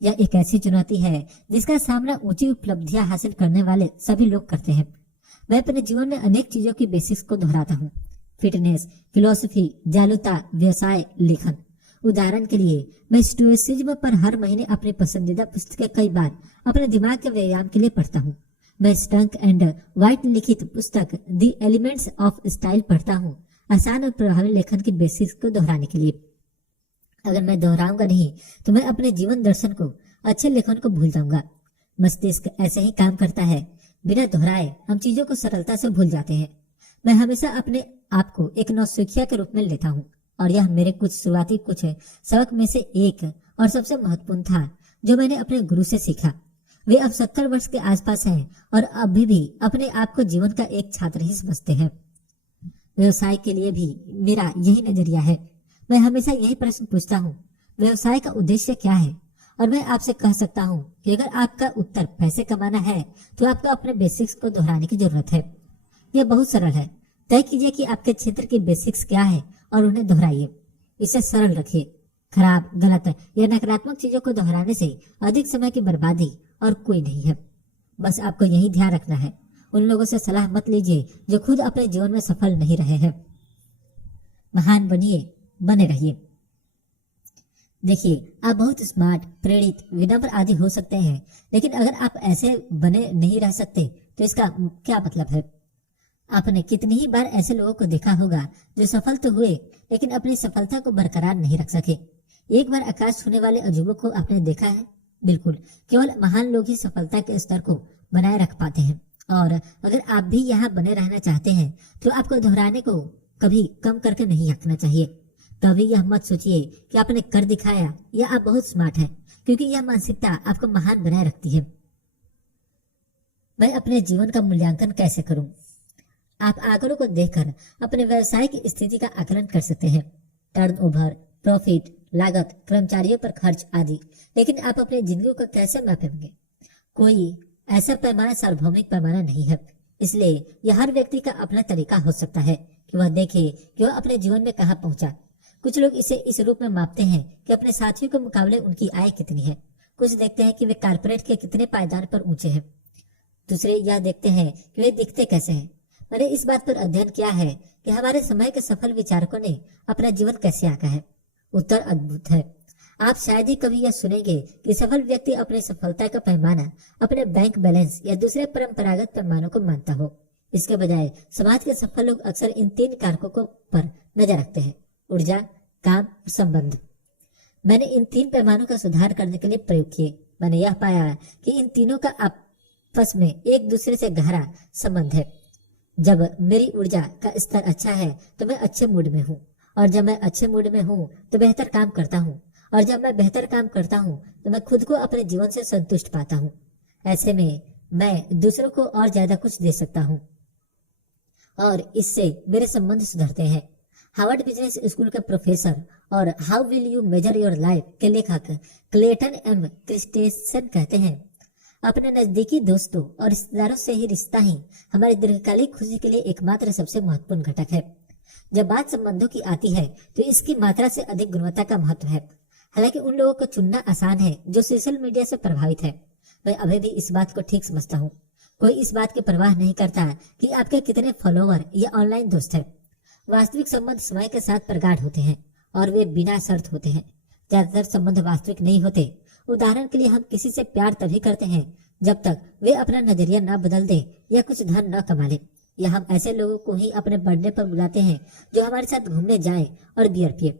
यह एक ऐसी चुनौती है जिसका सामना ऊंची उपलब्धियां हासिल करने वाले सभी लोग करते हैं। मैं अपने जीवन में अनेक चीजों की बेसिक्स को दोहराता हूँ। फिटनेस, फिलोसफी, जालूता, व्यवसाय, लेखन। उदाहरण के लिए मैं स्टोइसिज्म पर हर महीने अपनी पसंदीदा पुस्तकें कई बार अपने दिमाग के व्यायाम के लिए पढ़ता हूँ। मैं स्टंक एंड वाइट लिखित पुस्तक द एलिमेंट्स ऑफ स्टाइल पढ़ता हूँ, आसान और प्रभावी लेखन की बेसिक्स को दोहराने के लिए। अगर मैं दोहराऊंगा नहीं तो मैं अपने जीवन दर्शन को, अच्छे लेखन को भूल जाऊंगा। मस्तिष्क ऐसे ही काम करता है, बिना दोहराए हम चीजों को सरलता से भूल जाते हैं। मैं हमेशा अपने आप को एक नौसिखिया के रूप में लेता हूँ, और यह मेरे कुछ शुरुआती कुछ सबक में से एक और सबसे महत्वपूर्ण था जो मैंने अपने गुरु से सीखा। वे अब 70 वर्ष के आसपास हैं और अभी भी अपने आप को जीवन का एक छात्र ही समझते हैं। व्यवसाय के लिए भी मेरा यही नजरिया है। मैं हमेशा यही प्रश्न पूछता हूँ, व्यवसाय का उद्देश्य क्या है? और मैं आपसे कह सकता हूँ कि अगर आपका उत्तर पैसे कमाना है तो आपको अपने बेसिक्स को दोहराने की जरूरत है। यह बहुत सरल है। तय कीजिए कि आपके क्षेत्र की बेसिक्स क्या है और उन्हें दोहराइए। इसे सरल रखिए। खराब, गलत या नकारात्मक चीजों को दोहराने से अधिक समय की बर्बादी और कोई नहीं है। बस आपको यही ध्यान रखना है, उन लोगों से सलाह मत लीजिए जो खुद अपने जीवन में सफल नहीं रहे हैं। महान बनिए, बने रहिए। देखिए, आप बहुत स्मार्ट, प्रेरित, विनम्र आदि हो सकते हैं, लेकिन अगर आप ऐसे बने नहीं रह सकते तो इसका क्या मतलब है? आपने कितनी ही बार ऐसे लोगों को देखा होगा जो सफल तो हुए लेकिन अपनी सफलता को बरकरार नहीं रख सके। एक बार आकाश छूने वाले अजूबों को आपने देखा है? बिल्कुल, केवल महान लोग ही सफलता के स्तर को बनाए रख पाते हैं। और अगर आप भी यहाँ बने रहना चाहते हैं तो आपको दोहराने को कभी कम करके नहीं रखना चाहिए। कभी यह मत सोचिए कि आपने कर दिखाया या आप बहुत स्मार्ट हैं, क्योंकि यह मानसिकता आपको महान बनाए रखती है। मैं अपने जीवन का मूल्यांकन कैसे करूं? आप आंकड़ों को देखकर अपने व्यवसाय की स्थिति का आकलन कर सकते हैं, टर्नओवर, प्रॉफिट, लागत, कर्मचारियों पर खर्च आदि। लेकिन आप अपनी जिंदगी को कैसे मापेंगे? कोई ऐसा पैमाना सार्वभौमिक पैमाना नहीं है, इसलिए यह हर व्यक्ति का अपना तरीका हो सकता है कि वह देखे कि वह अपने जीवन में कहाँ पहुंचा। कुछ लोग इसे इस रूप में मापते हैं कि अपने साथियों के मुकाबले उनकी आय कितनी है। कुछ देखते हैं कि वे कारपोरेट के कितने पायदान पर ऊंचे हैं। दूसरे यह देखते हैं कि वे दिखते कैसे हैं। मैंने इस बात पर अध्ययन किया है कि हमारे समय के सफल विचारकों ने अपना जीवन कैसे आंका है। उत्तर अद्भुत है। आप शायद ही कभी यह सुनेंगे कि सफल व्यक्ति अपनी सफलता का पैमाना अपने बैंक बैलेंस या दूसरे परंपरागत पैमानों को मानता हो। इसके बजाय समाज के सफल लोग अक्सर इन 3 कारकों को पर नजर रखते हैं: ऊर्जा, काम और संबंध। मैंने इन 3 पैमानों का सुधार करने के लिए प्रयोग किए। मैंने यह पाया कि इन तीनों का आपस में एक दूसरे से गहरा संबंध है। जब मेरी ऊर्जा का स्तर अच्छा है तो मैं अच्छे मूड में हूँ, और जब मैं अच्छे मूड में हूँ तो बेहतर काम करता हूँ, और जब मैं बेहतर काम करता हूँ तो मैं खुद को अपने जीवन से संतुष्ट पाता हूँ। ऐसे में मैं दूसरों को और ज्यादा कुछ दे सकता हूँ और इससे मेरे संबंध सुधरते हैं। हार्वर्ड बिजनेस स्कूल के प्रोफेसर और how will you major your life के लेखक क्लेटन एम क्रिस्टेसन कहते हैं, अपने नजदीकी दोस्तों और रिश्तेदारों से ही रिश्ता ही हमारी दीर्घकालिक खुशी के लिए एकमात्र सबसे महत्वपूर्ण घटक है। जब बात संबंधों की आती है तो इसकी मात्रा से अधिक गुणवत्ता का महत्व है। हालांकि उन लोगों को चुनना आसान है जो सोशल मीडिया से प्रभावित है। मैं अभी भी इस बात को ठीक समझता हूँ। कोई इस बात की परवाह नहीं करता कि आपके कितने फॉलोवर या ऑनलाइन दोस्त हैं। वास्तविक संबंध समय के साथ प्रगाढ़ होते हैं और वे बिना शर्त होते हैं। ज्यादातर संबंध वास्तविक नहीं होते। उदाहरण के लिए हम किसी से प्यार तभी करते हैं जब तक वे अपना नजरिया न बदल दे या कुछ धन न कमा ले, या हम ऐसे लोगों को ही अपने बर्थडे पर बुलाते हैं जो हमारे साथ घूमने जाए और बियर पिए।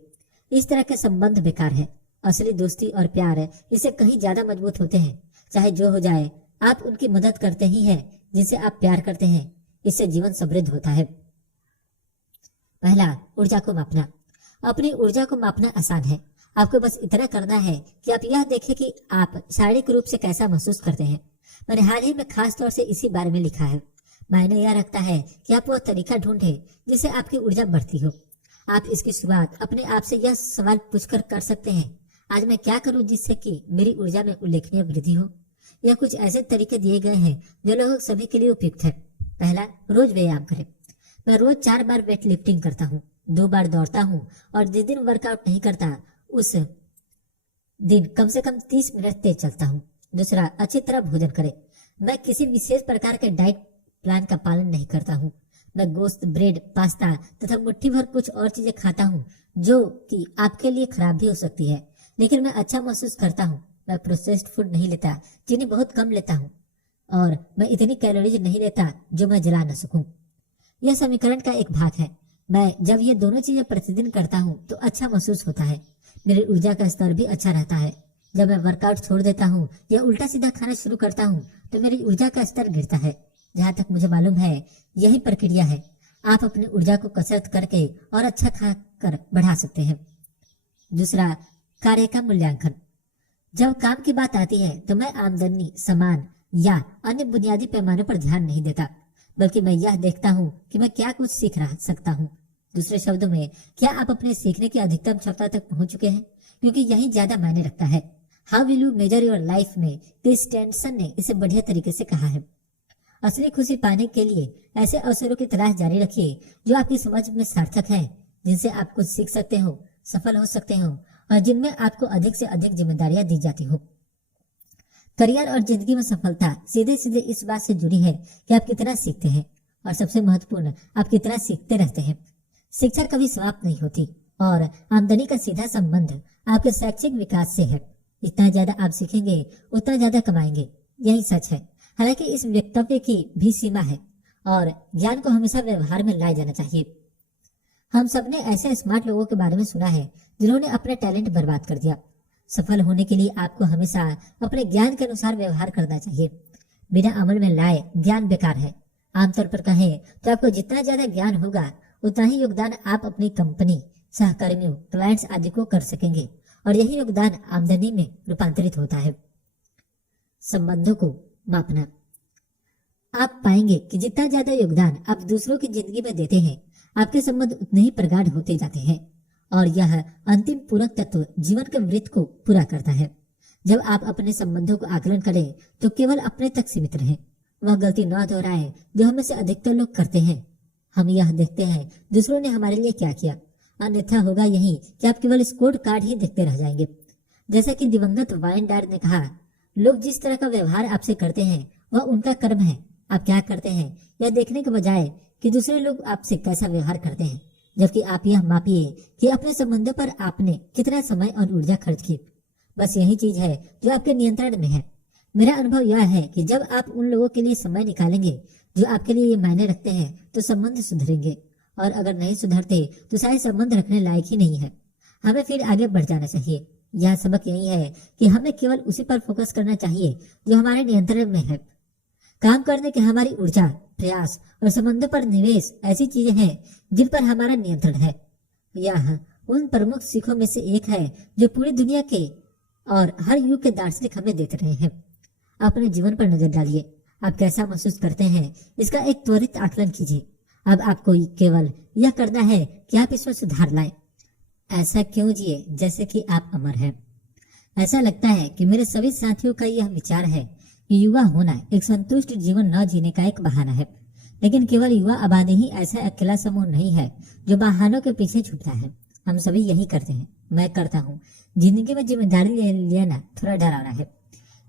इस तरह के संबंध बेकार है। असली दोस्ती और प्यार इससे कहीं ज्यादा मजबूत होते हैं, चाहे जो हो जाए आप उनकी मदद करते ही हैं जिनसे आप प्यार करते हैं। इससे जीवन समृद्ध होता है। पहला, ऊर्जा को मापना। अपनी ऊर्जा को मापना आसान है। आपको बस इतना करना है कि आप यह देखें कि आप शारीरिक रूप से कैसा महसूस करते हैं। मैंने हाल ही में खास तौर से इसी बारे में लिखा है। मायने यह रखता है कि आप वह तरीका ढूंढें जिससे आपकी ऊर्जा बढ़ती हो। आप इसकी शुरुआत अपने आप से यह सवाल पूछकर कर सकते हैं, आज मैं क्या करूं जिससे कि मेरी ऊर्जा में उल्लेखनीय वृद्धि हो। यह कुछ ऐसे तरीके दिए गए हैं जो लगभग सभी के लिए उपयुक्त है। पहला, रोज व्यायाम करें। मैं रोज 4 बार वेट लिफ्टिंग करता हूँ, 2 बार दौड़ता हूँ और जिस दिन वर्कआउट नहीं करता उस दिन कम से कम 30 मिनट तेज चलता हूँ। दूसरा, अच्छी तरह भोजन करें। मैं किसी विशेष प्रकार के डाइट प्लान का पालन नहीं करता हूँ। मैं गोश्त, ब्रेड, पास्ता तथा मुट्ठी भर कुछ और चीजें खाता हूँ जो कि आपके लिए खराब भी हो सकती है, लेकिन मैं अच्छा महसूस करता हूँ। मैं प्रोसेस्ड फूड नहीं लेता, चीनी बहुत कम लेता हूँ और मैं इतनी कैलोरीज नहीं लेता जो मैं जला न सकूं। यह समीकरण का एक भाग है। मैं जब ये दोनों चीजें प्रतिदिन करता हूँ तो अच्छा महसूस होता है। मेरी ऊर्जा का स्तर भी अच्छा रहता है। जब मैं वर्कआउट छोड़ देता हूँ या उल्टा सीधा खाना शुरू करता हूँ तो मेरी ऊर्जा का स्तर गिरता है। जहाँ तक मुझे मालूम है यही प्रक्रिया है। आप अपनी ऊर्जा को कसरत करके और अच्छा खाकर बढ़ा सकते हैं। दूसरा, कार्य का मूल्यांकन। जब काम की बात आती है तो मैं आमदनी, सम्मान या अन्य बुनियादी पैमानों पर ध्यान नहीं देता, बल्कि मैं यह देखता हूँ कि मैं क्या कुछ सीख सकता हूँ। दूसरे शब्दों में, क्या आप अपने सीखने की अधिकतम क्षमता तक पहुंच चुके हैं, क्योंकि यही ज्यादा मायने रखता है। How will you major your life में क्रिस स्टेनसन ने इसे बढ़िया तरीके से कहा है। असली खुशी पाने के लिए ऐसे अवसरों की तलाश जारी रखिए जो आपकी समझ में सार्थक है, जिनसे आप कुछ सीख सकते हो, सफल हो सकते हो और जिनमें आपको अधिक से अधिक जिम्मेदारियां दी जाती हो। करियर और जिंदगी में सफलता सीधे सीधे इस बात से जुड़ी है कि आप कितना सीखते हैं और सबसे महत्वपूर्ण, आप कितना सीखते रहते हैं। शिक्षा कभी समाप्त नहीं होती और आमदनी का सीधा संबंध आपके शैक्षिक विकास से है। जितना ज्यादा आप सीखेंगे उतना ज्यादा कमाएंगे, यही सच है। हालांकि इस वक्तव्य की भी सीमा है और ज्ञान को हमेशा व्यवहार में लाया जाना चाहिए। हम सबने ऐसे स्मार्ट लोगों के बारे में सुना है जिन्होंने अपने टैलेंट बर्बाद कर दिया। सफल होने के लिए आपको हमेशा अपने ज्ञान के अनुसार व्यवहार करना चाहिए। बिना अमल में लाए ज्ञान बेकार है। आमतौर पर कहें तो आपको जितना ज्यादा ज्ञान होगा उतना ही योगदान आप अपनी कंपनी, सहकर्मियों, क्लाइंट्स आदि को कर सकेंगे और यही योगदान आमदनी में रूपांतरित होता है। संबंधों को मापना। आप पाएंगे कि जितना ज्यादा योगदान आप दूसरों की जिंदगी में देते हैं, आपके संबंध उतने ही प्रगाढ़ होते जाते हैं और यह अंतिम पूरक तत्व जीवन के वृत्त को पूरा करता है। जब आप अपने संबंधों को आकलन करें तो केवल अपने तक सीमित रहें। वह गलती न दोहराएं जो हमें से अधिकतर लोग करते हैं। हम यह देखते हैं दूसरों ने हमारे लिए क्या किया, अन्यथा होगा यही कि आप केवल स्कोर कार्ड ही देखते रह जाएंगे। जैसा कि दिवंगत वाइनडार ने कहा, लोग जिस तरह का व्यवहार आपसे करते हैं वह उनका कर्म है। आप क्या करते हैं यह देखने के बजाय कि दूसरे लोग आपसे कैसा व्यवहार करते हैं, जबकि आप यह मापिए कि अपने संबंधों पर आपने कितना समय और ऊर्जा खर्च की। बस यही चीज है जो आपके नियंत्रण में है। मेरा अनुभव यह है कि जब आप उन लोगों के लिए समय निकालेंगे जो आपके लिए ये मायने रखते हैं तो संबंध सुधरेंगे, और अगर नहीं सुधरते तो शायद संबंध रखने लायक ही नहीं है। हमें फिर आगे बढ़ जाना चाहिए। यह सबक यही है कि हमें केवल उसी पर फोकस करना चाहिए जो हमारे नियंत्रण में है। काम करने की हमारी ऊर्जा, प्रयास और संबंधों पर निवेश ऐसी चीजें हैं जिन पर हमारा नियंत्रण है। यह उन प्रमुख सीखों में से एक है जो पूरी दुनिया के और हर युग के दार्शनिक हमें देते रहे हैं। अपने जीवन पर नजर डालिए। आप कैसा महसूस करते हैं इसका एक त्वरित आकलन कीजिए। अब आपको केवल यह करना है कि आप इसमें सुधार लाएं। ऐसा क्यों जिए जैसे कि आप अमर हैं। ऐसा लगता है कि मेरे सभी साथियों का यह विचार है कि युवा होना एक संतुष्ट जीवन न जीने का एक बहाना है, लेकिन केवल युवा आबादी ही ऐसा अकेला समूह नहीं है जो बहानों के पीछे छुपता है। हम सभी यही करते हैं, मैं करता हूँ। जिंदगी में जिम्मेदारी लेना थोड़ा डरावना है।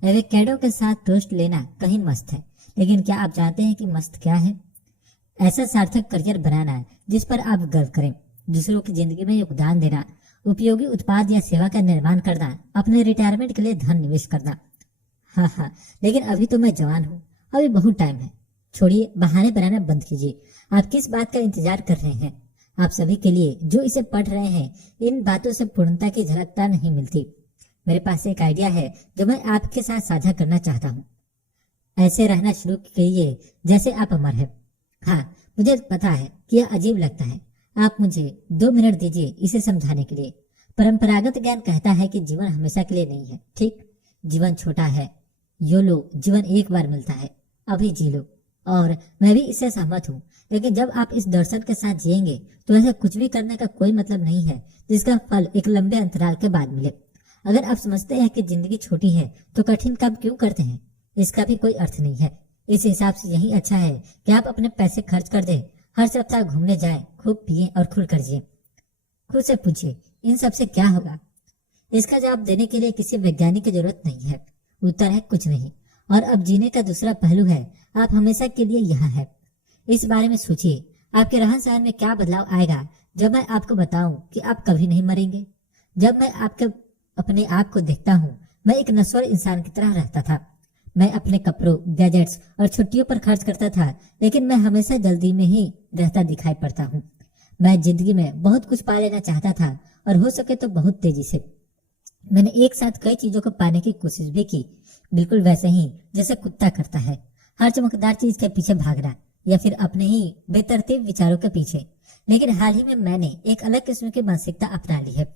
एवोकाडो के साथ टोस्ट लेना कहीं मस्त है, लेकिन क्या आप जानते हैं कि मस्त क्या है? ऐसा सार्थक करियर बनाना जिस पर आप गर्व करें, दूसरों की जिंदगी में योगदान देना, उपयोगी उत्पाद या सेवा का निर्माण करना, अपने रिटायरमेंट के लिए धन निवेश करना। हाँ, लेकिन अभी तो मैं जवान हूँ, अभी बहुत टाइम है। छोड़िए, बहाने बनाना बंद कीजिए। आप किस बात का इंतजार कर रहे हैं? आप सभी के लिए जो इसे पढ़ रहे हैं इन बातों से पूर्णता की झलकता नहीं मिलती। मेरे पास एक आइडिया है जो मैं आपके साथ साझा करना चाहता हूँ। ऐसे रहना शुरू कीजिए जैसे आप अमर हैं। हाँ, मुझे पता है कि यह अजीब लगता है। आप मुझे 2 मिनट दीजिए इसे समझाने के लिए। परंपरागत ज्ञान कहता है कि जीवन हमेशा के लिए नहीं है, ठीक? जीवन छोटा है। योलो, जीवन एक बार मिलता है, अभी जी लो। और मैं भी इससे सहमत हूँ, लेकिन जब आप इस दर्शन के साथ जिएंगे तो ऐसा कुछ भी करने का कोई मतलब नहीं है जिसका फल एक लंबे अंतराल के बाद मिले। अगर आप समझते हैं कि जिंदगी छोटी है तो कठिन काम क्यों करते हैं, इसका भी कोई अर्थ नहीं है। इस हिसाब से यही अच्छा है कि आप अपने पैसे खर्च कर दें, हर सप्ताह घूमने जाएं, खूब पिए और खुलकर जिए। खुद से पूछिए, इन सब से क्या होगा? इसका जवाब देने के लिए किसी वैज्ञानिक की जरूरत नहीं है। उत्तर है कुछ नहीं। और अब जीने का दूसरा पहलू है, आप हमेशा के लिए यहाँ है। इस बारे में सोचिए, आपके रहन सहन में क्या बदलाव आएगा जब मैं आपको बताऊं कि आप कभी नहीं मरेंगे। जब मैं अपने आप को देखता हूँ, मैं एक नश्वर इंसान की तरह रहता था। मैं अपने कपड़ों, गैजेट्स और छुट्टियों पर खर्च करता था, लेकिन मैं हमेशा जल्दी में ही रहता दिखाई पड़ता हूँ। मैं जिंदगी में बहुत कुछ पा लेना चाहता था, और हो सके तो बहुत तेजी से। मैंने एक साथ कई चीजों को पाने की कोशिश भी की, बिल्कुल वैसे ही जैसे कुत्ता करता है, हर चमकदार चीज के पीछे भागना या फिर अपने ही बेतरतीब विचारों के पीछे। लेकिन हाल ही में मैंने एक अलग किस्म की मानसिकता अपना ली है।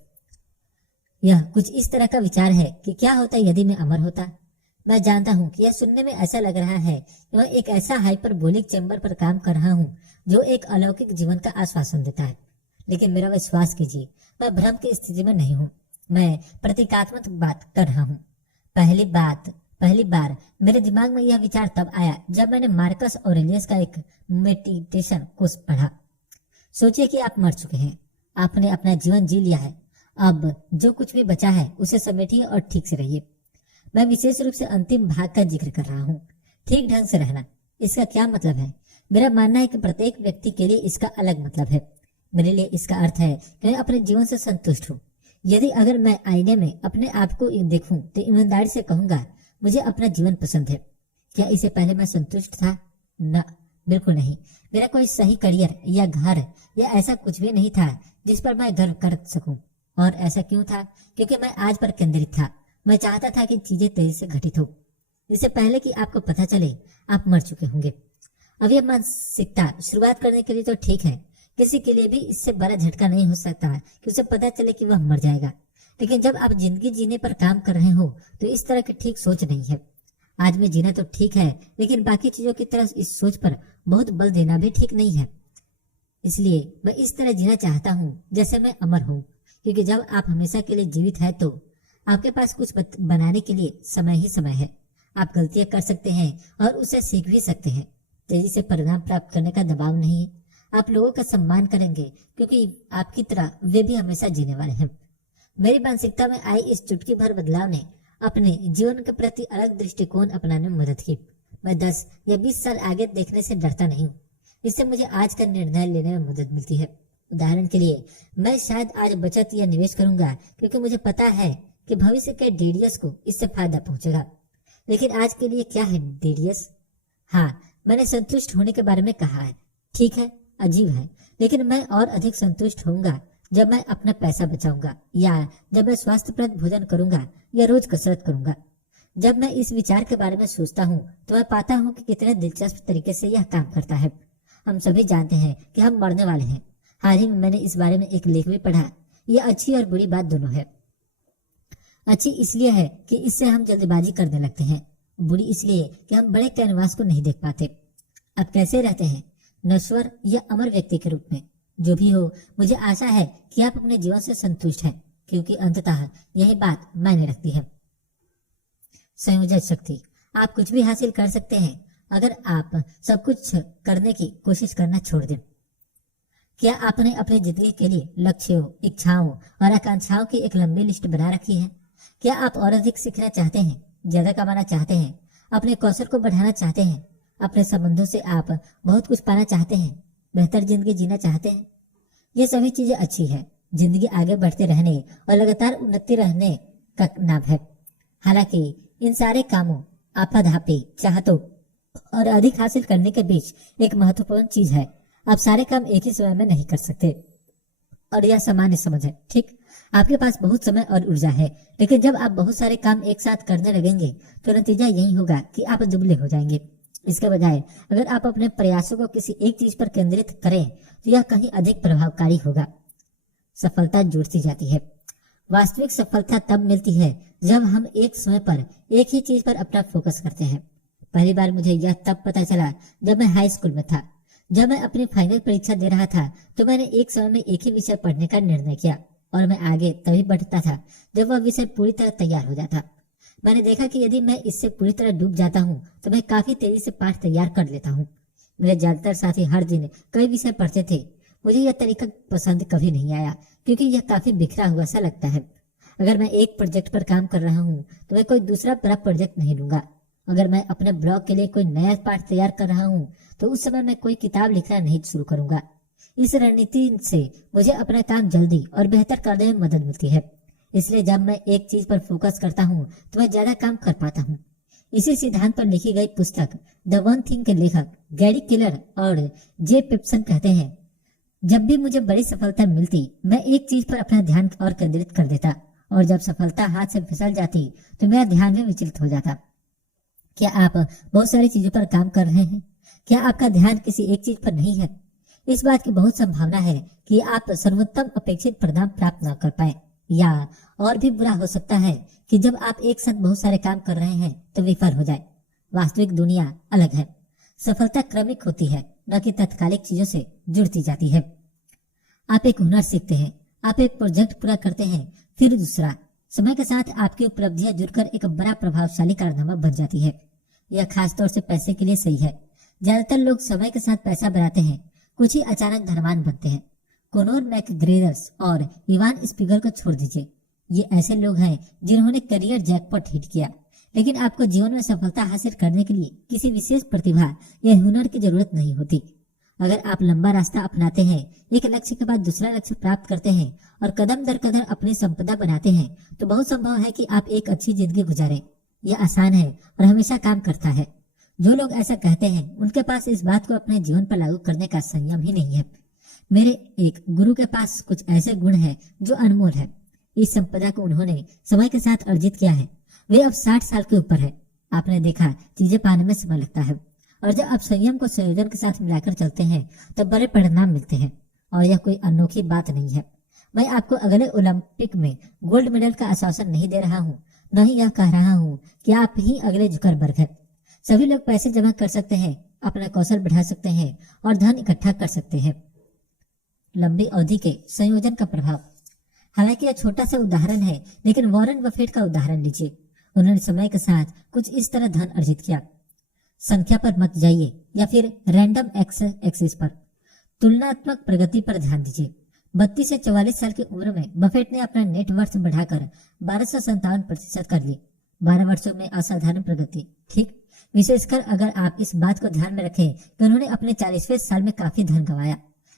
यह कुछ इस तरह का विचार है कि क्या होता यदि मैं अमर होता। मैं जानता हूँ कि यह सुनने में ऐसा लग रहा है कि मैं एक ऐसा हाइपरबोलिक चैम्बर पर काम कर रहा हूँ जो एक अलौकिक जीवन का आश्वासन देता है, लेकिन मेरा विश्वास कीजिए, मैं भ्रम की स्थिति में नहीं हूँ। मैं प्रतीकात्मक बात कर रहा हूँ। पहली बार मेरे दिमाग में यह विचार तब आया जब मैंने मार्कस ऑरेलियस का एक मेडिटेशन कोर्स पढ़ा। सोचिए कि आप मर चुके हैं, आपने अपना जीवन जी लिया है, अब जो कुछ भी बचा है उसे समेटिए और ठीक से रहिए। मैं विशेष रूप से अंतिम भाग का जिक्र कर रहा हूँ, ठीक ढंग से रहना। इसका क्या मतलब है? मेरा मानना है कि प्रत्येक व्यक्ति के लिए इसका अलग मतलब है। मेरे लिए इसका अर्थ है कि मैं अपने जीवन से संतुष्ट हूँ। यदि अगर मैं आईने में अपने आप को देखूं तो ईमानदारी से कहूंगा, मुझे अपना जीवन पसंद है। क्या इससे पहले मैं संतुष्ट था? न, बिल्कुल नहीं। मेरा कोई सही करियर या घर या ऐसा कुछ भी नहीं था जिस पर मैं गर्व कर सकूं। और ऐसा क्यों था? क्योंकि मैं आज पर केंद्रित था। मैं चाहता था कि चीजें तेजी से घटित हो, इससे पहले कि आपको पता चले आप मर चुके होंगे। अब यह मानसिकता शुरुआत करने के लिए तो ठीक है, किसी के लिए भी इससे बड़ा झटका नहीं हो सकता कि उसे पता चले कि वह मर जाएगा। लेकिन जब आप जिंदगी जीने पर काम कर रहे हो तो इस तरह की ठीक सोच नहीं है। आज में जीना तो ठीक है, लेकिन बाकी चीजों की तरह इस सोच पर बहुत बल देना भी ठीक नहीं है। इसलिए मैं इस तरह जीना चाहता हूँ जैसे मैं अमर हूँ, क्योंकि जब आप हमेशा के लिए जीवित है तो आपके पास कुछ बनाने के लिए समय ही समय है। आप गलतियां कर सकते हैं और उसे सीख भी सकते हैं। तेजी से परिणाम प्राप्त करने का दबाव नहीं है। आप लोगों का सम्मान करेंगे क्योंकि आपकी तरह वे भी हमेशा जीने वाले हैं। मेरी मानसिकता में आई इस चुटकी भर बदलाव ने अपने जीवन के प्रति अलग दृष्टिकोण अपनाने में मदद की। मैं 10 या 20 साल आगे देखने से डरता नहीं हूँ। इससे मुझे आज का निर्णय लेने में मदद मिलती है। उदाहरण के लिए, मैं शायद आज बचत या निवेश करूंगा क्योंकि मुझे पता है कि भविष्य के डीडीएस को इससे फायदा पहुंचेगा। लेकिन आज के लिए क्या है डीडीएस? हाँ, मैंने संतुष्ट होने के बारे में कहा है। ठीक है, अजीब है, लेकिन मैं और अधिक संतुष्ट होऊंगा जब मैं अपना पैसा बचाऊंगा, या जब मैं स्वास्थ्यप्रद भोजन करूंगा, या रोज कसरत करूंगा। जब मैं इस विचार के बारे में सोचता हूँ तो मैं पाता हूँ कि कितने दिलचस्प तरीके से यह काम करता है। हम सभी जानते हैं कि हम मरने वाले हैं। हाल ही में मैंने इस बारे में एक लेख भी पढ़ा। यह अच्छी और बुरी बात दोनों है। अच्छी इसलिए है कि इससे हम जल्दबाजी करने लगते हैं, बुरी इसलिए कि हम बड़े कैनवास को नहीं देख पाते। अब कैसे रहते हैं, नश्वर या अमर व्यक्ति के रूप में? जो भी हो, मुझे आशा है कि आप अपने जीवन से संतुष्ट हैं, क्योंकि अंततः यही बात मायने रखती है। संयोजक शक्ति। आप कुछ भी हासिल कर सकते हैं अगर आप सब कुछ करने की कोशिश करना छोड़ दें। क्या आपने अपनी जिंदगी के लिए लक्ष्यों, इच्छाओं और आकांक्षाओं की एक लंबी लिस्ट बना रखी है? क्या आप और अधिक सीखना चाहते हैं, ज्यादा कमाना चाहते हैं, अपने कौशल को बढ़ाना चाहते हैं, अपने संबंधों से आप बहुत कुछ पाना चाहते हैं, बेहतर जिंदगी जीना चाहते हैं? ये सभी चीजें अच्छी है। जिंदगी आगे बढ़ते रहने और लगातार उन्नति रहने का नाम है। हालांकि इन सारे कामों, आपाधापी चाहतों और अधिक हासिल करने के बीच एक महत्वपूर्ण चीज है, आप सारे काम एक ही समय में नहीं कर सकते। और यह सामान्य समझ है, ठीक? आपके पास बहुत समय और ऊर्जा है, लेकिन जब आप बहुत सारे काम एक साथ करने लगेंगे तो नतीजा यही होगा कि आप दुबले हो जाएंगे। इसके बजाय अगर आप अपने प्रयासों को किसी एक चीज पर केंद्रित करें तो यह कहीं अधिक प्रभावकारी होगा। सफलता जुड़ती जाती है। वास्तविक सफलता तब मिलती है जब हम एक समय पर एक ही चीज पर अपना फोकस करते हैं। पहली बार मुझे यह तब पता चला जब मैं हाई स्कूल में था। जब मैं अपनी फाइनल परीक्षा दे रहा था तो मैंने एक समय में एक ही विषय पढ़ने का निर्णय किया और मैं आगे तभी बढ़ता था जब वह विषय पूरी तरह तैयार हो जाता। मैंने देखा कि यदि मैं इससे पूरी तरह डूब जाता हूँ तो मैं काफी तेजी से पाठ तैयार कर लेता हूँ। मेरे ज्यादातर साथी हर दिन कई विषय पढ़ते थे। मुझे यह तरीका पसंद कभी नहीं आया क्योंकि यह काफी बिखरा हुआ सा लगता है। अगर मैं एक प्रोजेक्ट पर काम कर रहा हूँ तो मैं कोई दूसरा बड़ा प्रोजेक्ट नहीं लूंगा। अगर मैं अपने ब्लॉग के लिए कोई नया पाठ तैयार कर रहा हूँ तो उस समय मैं कोई किताब लिखना नहीं शुरू करूंगा। इस रणनीति से मुझे अपना काम जल्दी और बेहतर करने में मदद मिलती है। इसलिए जब मैं एक चीज पर फोकस करता हूँ तो मैं ज्यादा काम कर पाता हूँ। इसी सिद्धांत पर लिखी गई पुस्तक द वन थिंग के लेखक गैरी किलर और जे पिप्सन कहते हैं, जब भी मुझे बड़ी सफलता मिलती मैं एक चीज पर अपना ध्यान और केंद्रित कर देता और जब सफलता हाथ से फिसल जाती तो मेरा ध्यान भी विचलित हो जाता। क्या आप बहुत सारी चीजों पर काम कर रहे हैं? क्या आपका ध्यान किसी एक चीज पर नहीं है? इस बात की बहुत संभावना है कि आप सर्वोत्तम अपेक्षित परिणाम प्राप्त न कर पाए, या और भी बुरा हो सकता है कि जब आप एक साथ बहुत सारे काम कर रहे हैं तो विफल हो जाए। वास्तविक दुनिया अलग है। सफलता क्रमिक होती है, न कि तत्कालिक चीजों से जुड़ती जाती है। आप एक हुनर सीखते हैं, आप एक प्रोजेक्ट पूरा करते हैं, फिर दूसरा। समय के साथ आपकी उपलब्धियां जुड़कर एक बड़ा प्रभावशाली कारनामा बन जाती है। यह खासतौर से पैसे के लिए सही है। ज्यादातर लोग समय के साथ पैसा बनाते हैं, कुछ ही अचानक धनवान बनते हैं। कोनोर मैकग्रेगर्स और इवान स्पीगल को छोड़ दीजिए, ये ऐसे लोग हैं जिन्होंने करियर जैकपॉट हिट किया। लेकिन आपको जीवन में सफलता हासिल करने के लिए किसी विशेष प्रतिभा या हुनर की जरूरत नहीं होती। अगर आप लंबा रास्ता अपनाते हैं, एक लक्ष्य के बाद दूसरा लक्ष्य प्राप्त करते हैं और कदम दर कदम अपनी संपदा बनाते हैं, तो बहुत संभव है कि आप एक अच्छी जिंदगी गुजारें। यह आसान है और हमेशा काम करता है। जो लोग ऐसा कहते हैं उनके पास इस बात को अपने जीवन पर लागू करने का संयम ही नहीं है। मेरे एक गुरु के पास कुछ ऐसे गुण हैं जो अनमोल है। इस संपदा को उन्होंने समय के साथ अर्जित किया है। वे अब 60 साल के ऊपर है। आपने देखा, चीजें पाने में समय लगता है और जब आप संयम को संयोजन के साथ मिलाकर चलते हैं तो बड़े परिणाम मिलते हैं। और यह कोई अनोखी बात नहीं है। मैं आपको अगले ओलंपिक में गोल्ड मेडल का आश्वासन नहीं दे रहा हूँ, न ही यह कह रहा हूँ कि आप ही अगले जुकरबर्ग हैं। सभी लोग पैसे जमा कर सकते हैं, अपना कौशल बढ़ा सकते हैं और धन इकट्ठा कर सकते हैं। लंबी अवधि के संयोजन का प्रभाव। हालांकि यह छोटा सा उदाहरण है, लेकिन वॉरेन बफेट का उदाहरण लीजिए। उन्होंने समय के साथ कुछ इस तरह धन अर्जित किया। संख्या पर मत जाइए या फिर रैंडम एक्सेस पर, तुलनात्मक प्रगति पर ध्यान दीजिए। 32 से 44 साल की उम्र में बफेट ने अपना नेटवर्थ बढ़ाकर 1257% कर ली। 12 वर्षों में असाधारण प्रगति, ठीक। विशेषकर अगर आप इस बात को ध्यान में रखें कि उन्होंने अपने 40वें साल में काफी धन गंवाया।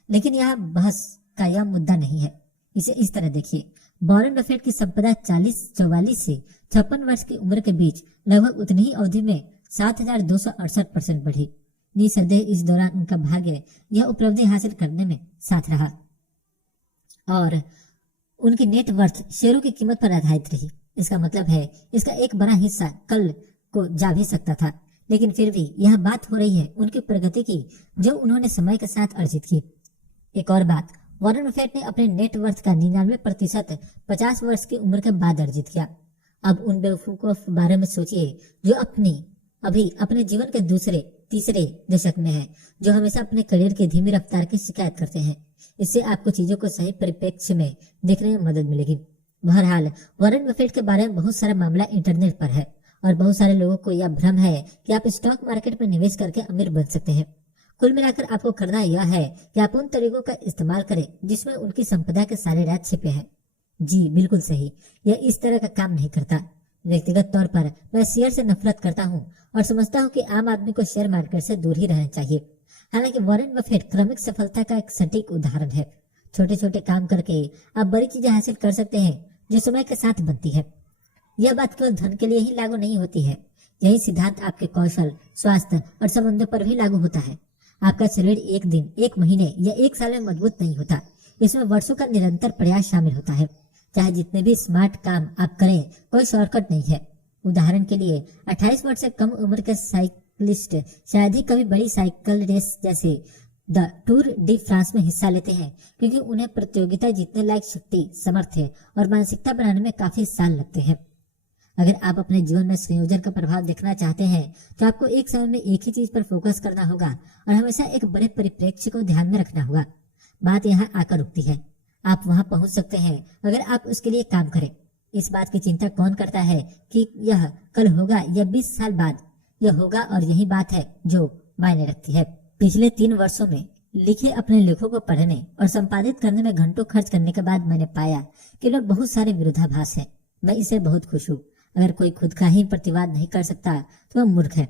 लेकिन यह बहस का यह मुद्दा नहीं है। इसे इस तरह देखिए, वॉरेन बफेट की संपदा 44 से 56 वर्ष की उम्र के बीच लगभग उतनी ही अवधि में 7268% बढ़ी। निसंदेह इस दौरान उनका भाग्य यह उपलब्धि हासिल करने में साथ रहा और उनकी नेटवर्थ शेयरों की कीमत पर आधारित रही। इसका मतलब है इसका एक बड़ा हिस्सा कल को जा भी सकता था, लेकिन फिर भी यह बात हो रही है उनकी प्रगति की जो उन्होंने समय के साथ अर्जित की। एक और बात, वॉरेन बफेट ने अपने नेटवर्थ का 99% 50 वर्ष की उम्र के बाद अर्जित किया। अब उन बेवकूफों के बारे में सोचिए जो अभी अपने जीवन के दूसरे तीसरे दशक में है, जो हमेशा अपने करियर की धीमी रफ्तार की शिकायत करते हैं। इससे आपको चीजों को सही परिप्रेक्ष्य में देखने में मदद मिलेगी। बहरहाल, वॉरेन बफेट के बारे में बहुत सारा मामला इंटरनेट पर है और बहुत सारे लोगों को यह भ्रम है कि आप स्टॉक मार्केट में निवेश करके अमीर बन सकते हैं। कुल मिलाकर आपको करना यह है कि आप उन तरीकों का इस्तेमाल करें जिसमें उनकी संपदा के सारे राज छिपे हैं। जी बिल्कुल सही, यह इस तरह का काम नहीं करता। व्यक्तिगत तौर पर मैं शेयर से नफरत करता हूँ और समझता हूँ कि आम आदमी को शेयर मार्केट से दूर ही रहना चाहिए। हालांकि वॉरेन बफेट क्रमिक सफलता का एक सटीक उदाहरण है। छोटे छोटे काम करके आप बड़ी चीजें हासिल कर सकते हैं जो समय के साथ बनती है। यह बात केवल धन के लिए ही लागू नहीं होती है। यही सिद्धांत आपके कौशल, स्वास्थ्य और संबंधों पर भी लागू होता है। आपका शरीर एक दिन, एक महीने या एक साल में मजबूत नहीं होता। इसमें वर्षों का निरंतर प्रयास शामिल होता है। चाहे जितने भी स्मार्ट काम आप करें, कोई शॉर्टकट नहीं है। उदाहरण के लिए 28 वर्ष से कम उम्र के साइकिलिस्ट शायद ही कभी बड़ी साइकिल रेस जैसे द टूर डी फ्रांस में हिस्सा लेते हैं, क्योंकि उन्हें प्रतियोगिता जीतने लायक शक्ति, सामर्थ्य और मानसिकता बनाने में काफी साल लगते हैं। अगर आप अपने जीवन में संयोजन का प्रभाव देखना चाहते हैं तो आपको एक समय में एक ही चीज पर फोकस करना होगा और हमेशा एक बड़े परिप्रेक्ष्य को ध्यान में रखना होगा। बात यहाँ आकर रुकती है। आप वहां पहुंच सकते हैं अगर आप उसके लिए काम करें। इस बात की चिंता कौन करता है कि यह कल होगा या 20 साल बाद, यह होगा, और यही बात है जो मायने रखती है। पिछले 3 वर्षों में लिखे अपने लेखों को पढ़ने और संपादित करने में घंटों खर्च करने के बाद मैंने पाया कि लोग बहुत सारे विरोधाभास है। मैं इससे बहुत खुश हूँ। अगर कोई खुद का ही प्रतिवाद नहीं कर सकता तो वह मूर्ख है।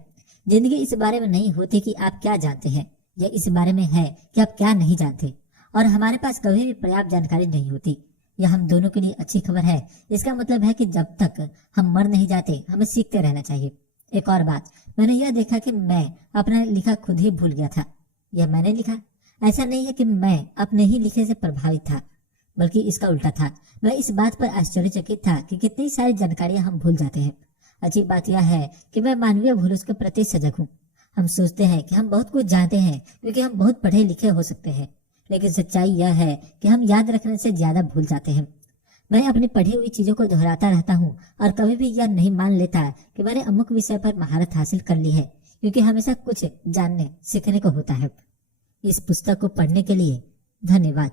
जिंदगी इस बारे में नहीं होती कि आप क्या जानते हैं, यह इस बारे में है कि आप क्या नहीं जानते, और हमारे पास कभी भी पर्याप्त जानकारी नहीं होती। यह हम दोनों के लिए अच्छी खबर है। इसका मतलब है कि जब तक हम मर नहीं जाते हमें सीखते रहना चाहिए। एक और बात, मैंने यह देखा कि मैं अपना लिखा खुद ही भूल गया था। यह मैंने लिखा, ऐसा नहीं है कि मैं अपने ही लिखे से प्रभावित था, बल्कि इसका उल्टा था। मैं इस बात पर आश्चर्यचकित था कि कितनी सारी जानकारियां हम भूल जाते हैं। अच्छी बात यह है कि मैं मानवीय भूलों के प्रति सजग हूँ। हम सोचते हैं कि हम बहुत कुछ जानते हैं क्योंकि हम बहुत पढ़े लिखे हो सकते हैं, लेकिन सच्चाई यह है कि हम याद रखने से ज्यादा भूल जाते हैं। मैं अपनी पढ़ी हुई चीजों को दोहराता रहता हूँ और कभी भी यह नहीं मान लेता कि मैंने अमुक विषय पर महारत हासिल कर ली है, क्योंकि हमेशा कुछ जानने सीखने को होता है। इस पुस्तक को पढ़ने के लिए धन्यवाद।